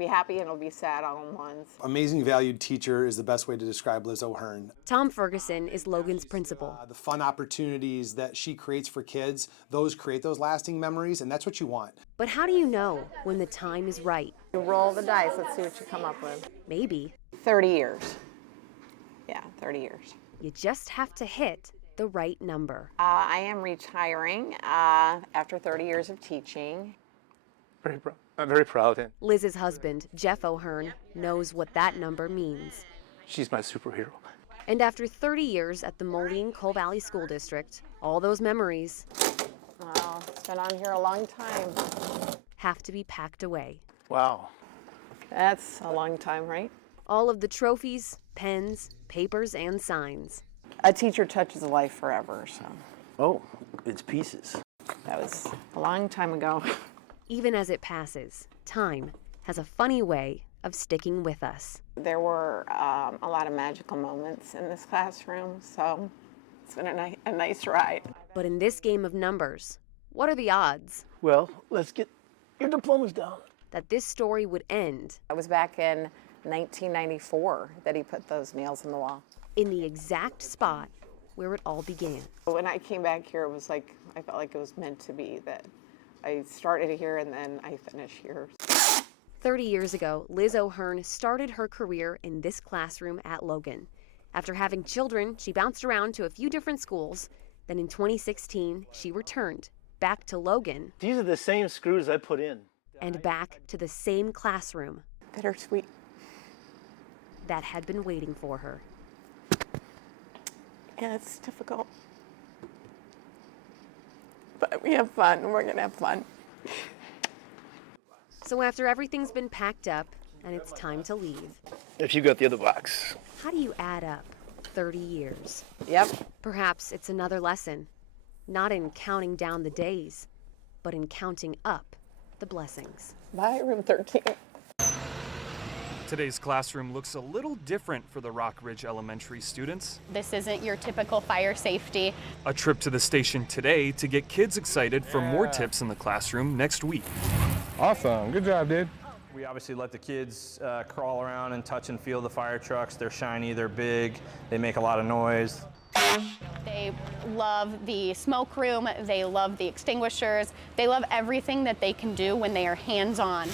happy and it'll be sad all in once. Amazing valued teacher is the best way to describe Liz O'Hearn. Tom Ferguson is Logan's principal. The fun opportunities that she creates for kids, those create those lasting memories, and that's what you want. But how do you know when the time is right? You roll the dice, let's see what you come up with. Maybe 30 years. Yeah, 30 years. you just have to hit the right number. I am retiring after 30 years of teaching. I'm very proud, and Liz's husband, Jeff O'Hearn, knows what that number means. she's my superhero. And after 30 years at the Moline Coal Valley School District, all those memories Wow, it's been on here a long time. have to be packed away. Wow. That's a long time, right? All of the trophies, pens, papers, and signs. A teacher touches a life forever, so Oh, it's pieces. that was a long time ago. Even as it passes, time has a funny way of sticking with us. There were a lot of magical moments in this classroom, so it's been a nice ride. But in this game of numbers, what are the odds Well, let's get your diplomas down. that this story would end It was back in 1994 that he put those nails in the wall. in the exact spot where it all began? When I came back here, it was like, I felt like it was meant to be that I started here and then I finish here. 30 years ago, Liz O'Hearn started her career in this classroom at Logan. After having children, she bounced around to a few different schools. Then in 2016, she returned back to Logan These are the same screws I put in. and back to the same classroom Bittersweet. that had been waiting for her. Yeah, it's difficult. But we have fun. We're going to have fun. So after everything's been packed up and it's time to leave, If you got the other box. how do you add up 30 years? Yep. Perhaps it's another lesson, not in counting down the days, but in counting up the blessings. Bye, room 13. Today's classroom looks a little different for the Rock Ridge Elementary students. This isn't your typical fire safety. A trip to the station today to get kids excited for more tips in the classroom next week. Awesome. Good job, dude. We obviously let the kids crawl around and touch and feel the fire trucks. They're shiny, they're big, they make a lot of noise. They love the smoke room, they love the extinguishers, they love everything that they can do when they are hands-on.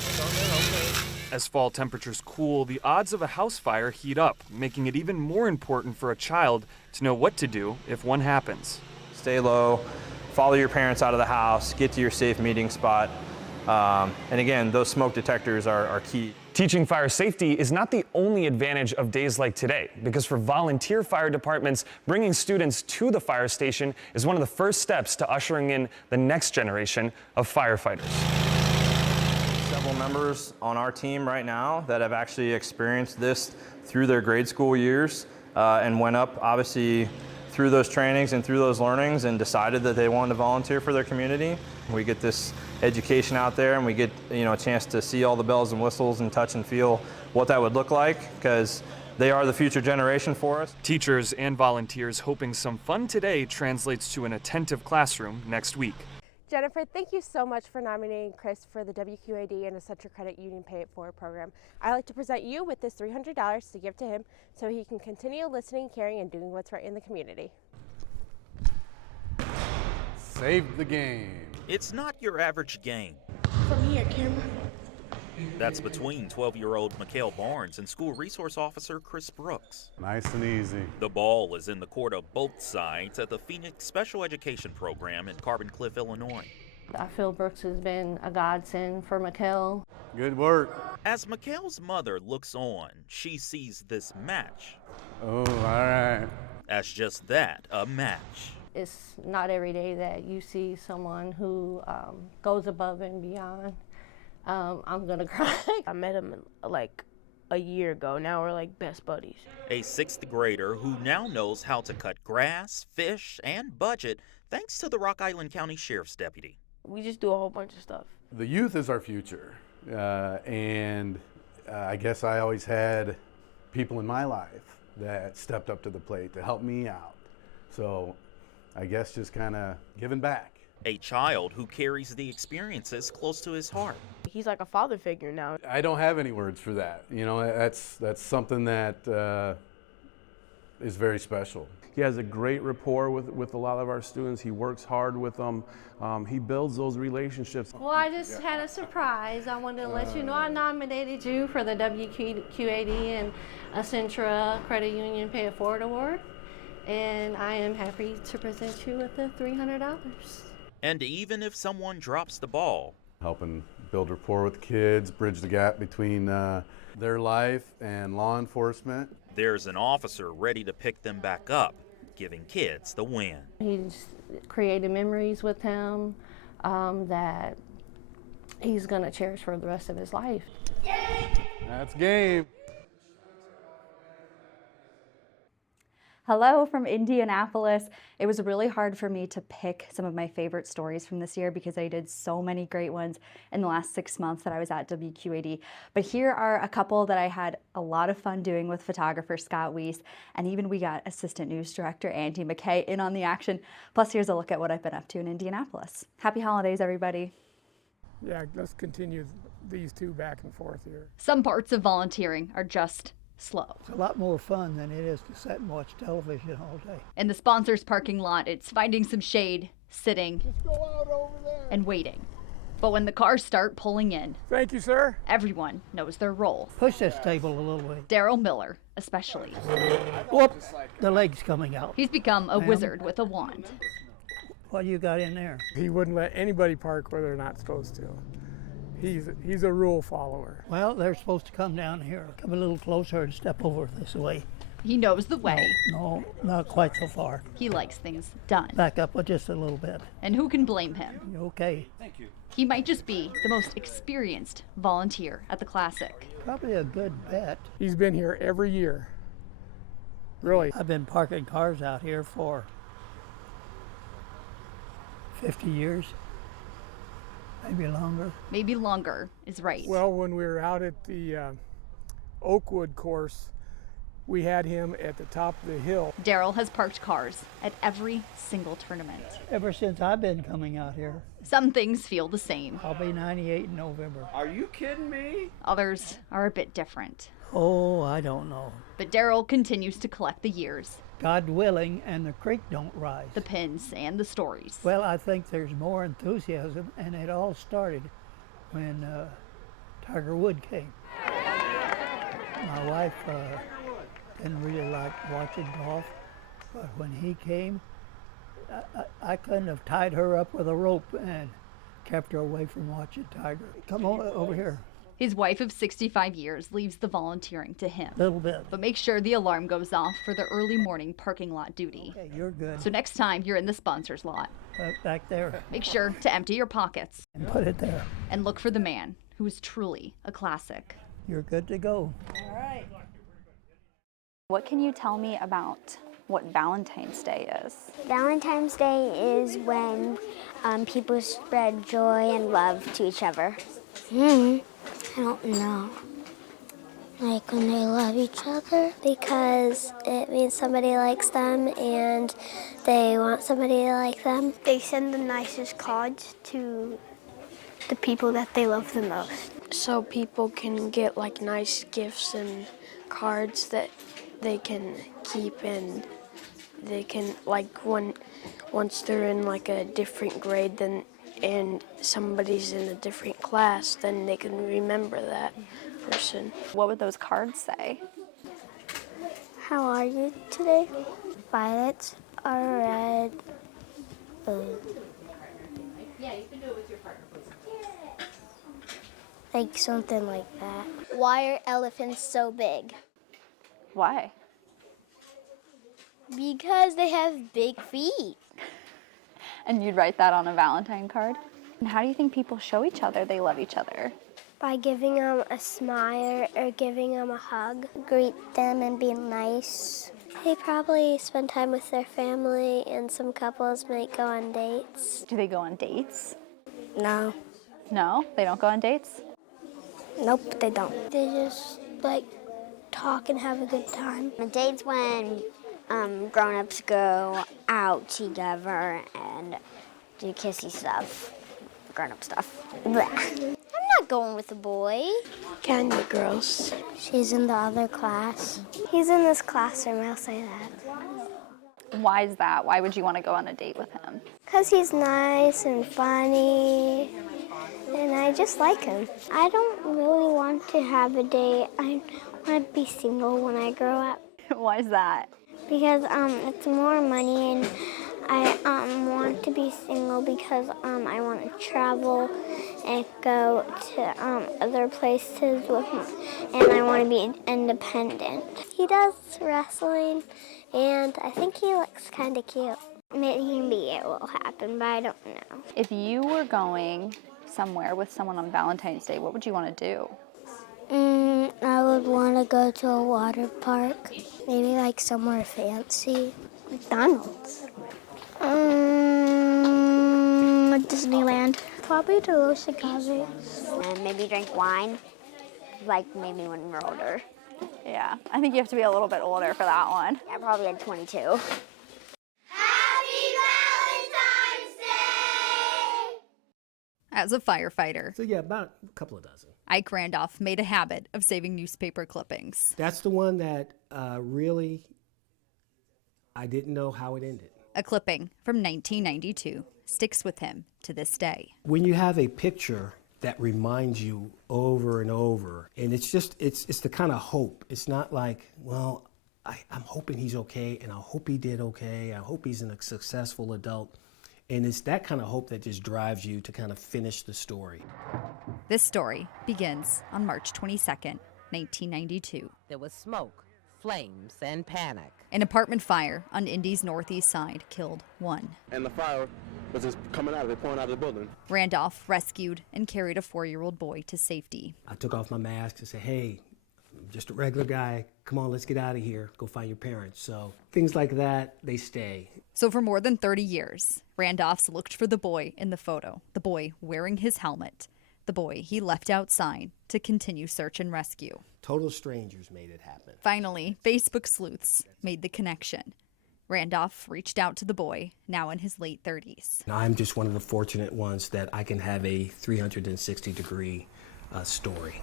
As fall temperatures cool, the odds of a house fire heat up, making it even more important for a child to know what to do if one happens. Stay low, follow your parents out of the house, get to your safe meeting spot. And again, those smoke detectors are key. Teaching fire safety is not the only advantage of days like today, because for volunteer fire departments, bringing students to the fire station is one of the first steps to ushering in the next generation of firefighters. Several members on our team right now that have actually experienced this through their grade school years and went up, obviously, through those trainings and through those learnings and decided that they wanted to volunteer for their community. We get this education out there and we get a chance to see all the bells and whistles and touch and feel what that would look like, because they are the future generation for us. Teachers and volunteers hoping some fun today translates to an attentive classroom next week. Jennifer, thank you so much for nominating Chris for the WQAD and Essential Credit Union Pay It Forward program. I'd like to present you with this $300 to give to him so he can continue listening, caring, and doing what's right in the community. Save the game. It's not your average game. From here, camera. That's between 12-year-old Mikhail Barnes and school resource officer Chris Brooks. Nice and easy. The ball is in the court of both sides at the Phoenix Special Education Program in Carbon Cliff, Illinois. I feel Brooks has been a godsend for Mikkel. Good work. As Mikkel's mother looks on, she sees this match. Oh, all right. As just that, a match. It's not every day that you see someone who goes above and beyond. I'm gonna cry. I met him like a year ago. Now we're like best buddies. A 6th grader who now knows how to cut grass, fish, and budget thanks to the Rock Island County Sheriff's deputy. We just do a whole bunch of stuff. The youth is our future. And I guess I always had people in my life that stepped up to the plate to help me out. So I guess just kind of giving back. A child who carries the experiences close to his heart. He's like a father figure now. I don't have any words for that. You know, that's something that is very special. He has a great rapport with a lot of our students. He works hard with them. He builds those relationships. Well, I just had a surprise. I wanted to let you know I nominated you for the WQAD and Accenture Credit Union Pay It Forward Award. And I am happy to present you with the $300. And even if someone drops the ball, helping build rapport with kids, bridge the gap between their life and law enforcement. There's an officer ready to pick them back up, giving kids the win. He's created memories with him that he's going to cherish for the rest of his life. That's game. Hello from Indianapolis. It was really hard for me to pick some of my favorite stories from this year because I did so many great ones in the last 6 months that I was at WQAD. But here are a couple that I had a lot of fun doing with photographer Scott Weiss, and even we got Assistant News Director Andy McKay in on the action. Plus, here's a look at what I've been up to in Indianapolis. Happy holidays, everybody. Yeah, let's continue these two back and forth here. Some parts of volunteering are just slow. It's a lot more fun than it is to sit and watch television all day. In the sponsor's parking lot, it's finding some shade, sitting, and waiting. But when the cars start pulling in, thank you, sir, everyone knows their role. Push this table a little way. Daryl Miller, especially. Whoop! The leg's coming out. He's become a wizard with a wand. What do you got in there? He wouldn't let anybody park where they're not supposed to. He's a rule follower. Well, they're supposed to come down here. Come a little closer and step over this way. He knows the way. No, not quite so far. He likes things done. Back up just a little bit. And who can blame him? Okay. Thank you. He might just be the most experienced volunteer at the Classic. Probably a good bet. He's been here every year. Really. I've been parking cars out here for 50 years. Maybe longer. Maybe longer is right. Well, when we were out at the Oakwood course, we had him at the top of the hill. Daryl has parked cars at every single tournament. Ever since I've been coming out here. Some things feel the same. I'll be 98 in November. Are you kidding me? Others are a bit different. Oh, I don't know. But Daryl continues to collect the years. God willing, and the creek don't rise. The pins and the stories. Well, I think there's more enthusiasm, and it all started when Tiger Woods came. My wife didn't really like watching golf, but when he came, I couldn't have tied her up with a rope and kept her away from watching Tiger. Come on over here. His wife of 65 years leaves the volunteering to him. Little bit. But make sure the alarm goes off for the early morning parking lot duty. Okay, you're good. So next time you're in the sponsor's lot, back there. Make sure to empty your pockets. And put it there. And look for the man who is truly a classic. You're good to go. All right. What can you tell me about what Valentine's Day is? Valentine's Day is when people spread joy and love to each other. I don't know. Like when they love each other, because it means somebody likes them and they want somebody to like them. They send the nicest cards to the people that they love the most. So people can get like nice gifts and cards that they can keep, and they can, like, once they're in like a different grade and somebody's in a different class, then they can remember that person. What would those cards say? How are you today? Violets are red, blue, Yeah, you can do it with your partner, please. Like something like that. Why are elephants so big? Why? Because they have big feet. And you'd write that on a Valentine card? And how do you think people show each other they love each other? By giving them a smile or giving them a hug. Greet them and be nice. They probably spend time with their family, and some couples might go on dates. Do they go on dates? No. No? They don't go on dates? Nope, they don't. They just like talk and have a good time. A date's when grown-ups go out together and do kissy stuff, grown-up stuff. Blech. I'm not going with a boy. Candy Girls. She's in the other class. He's in this classroom, I'll say that. Why is that? Why would you want to go on a date with him? Because he's nice and funny, and I just like him. I don't really want to have a date. I want to be single when I grow up. Why is that? Because it's more money, and I want to be single because I want to travel and go to other places with and I want to be independent. He does wrestling, and I think he looks kind of cute. Maybe it will happen, but I don't know. If you were going somewhere with someone on Valentine's Day, what would you want to do? I would want to go to a water park, maybe like somewhere fancy. McDonald's. Disneyland. Probably to Los Agaves. And maybe drink wine, like maybe when we're older. Yeah, I think you have to be a little bit older for that one. Yeah, probably at 22. As a firefighter, So yeah, about a couple of dozen. Ike Randolph made a habit of saving newspaper clippings. That's the one that really, I didn't know how it ended. A clipping from 1992 sticks with him to this day. When you have a picture that reminds you over and over, and it's the kind of hope. It's not like, well, I'm hoping he's okay, and I hope he did okay. I hope he's a successful adult. And it's that kind of hope that just drives you to kind of finish the story. This story begins on March 22nd, 1992. There was smoke, flames, and panic. An apartment fire on Indy's northeast side killed one. And the fire was just coming out of it, pouring out of the building. Randolph rescued and carried a 4-year-old boy to safety. I took off my mask and said, hey, I'm just a regular guy. Come on, let's get out of here. Go find your parents. So things like that, they stay. So for more than 30 years, Randolph's looked for the boy in the photo, the boy wearing his helmet, the boy he left outside to continue search and rescue. Total strangers made it happen. Finally, Facebook sleuths made the connection. Randolph reached out to the boy, now in his late 30s. I'm just one of the fortunate ones that I can have a 360-degree story.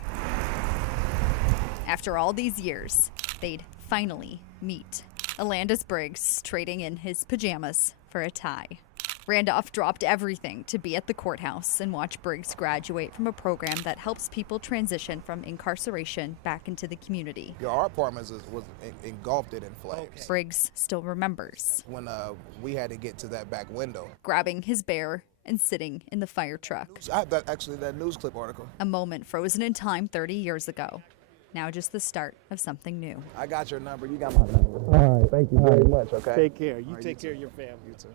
After all these years, they'd finally meet. Alandis Briggs trading in his pajamas for a tie. Randolph dropped everything to be at the courthouse and watch Briggs graduate from a program that helps people transition from incarceration back into the community. Our apartment was engulfed in flames. Briggs still remembers. When we had to get to that back window. Grabbing his bear and sitting in the fire truck. I have that news clip article. A moment frozen in time 30 years ago. Now just the start of something new. I got your number. You got my number. All right. Thank you very much, okay? Take care. You take care of your family. You too.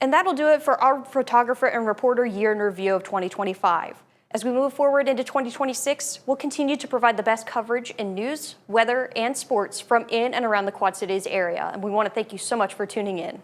And that'll do it for our photographer and reporter year in review of 2025. As we move forward into 2026, we'll continue to provide the best coverage in news, weather, and sports from in and around the Quad Cities area. And we want to thank you so much for tuning in.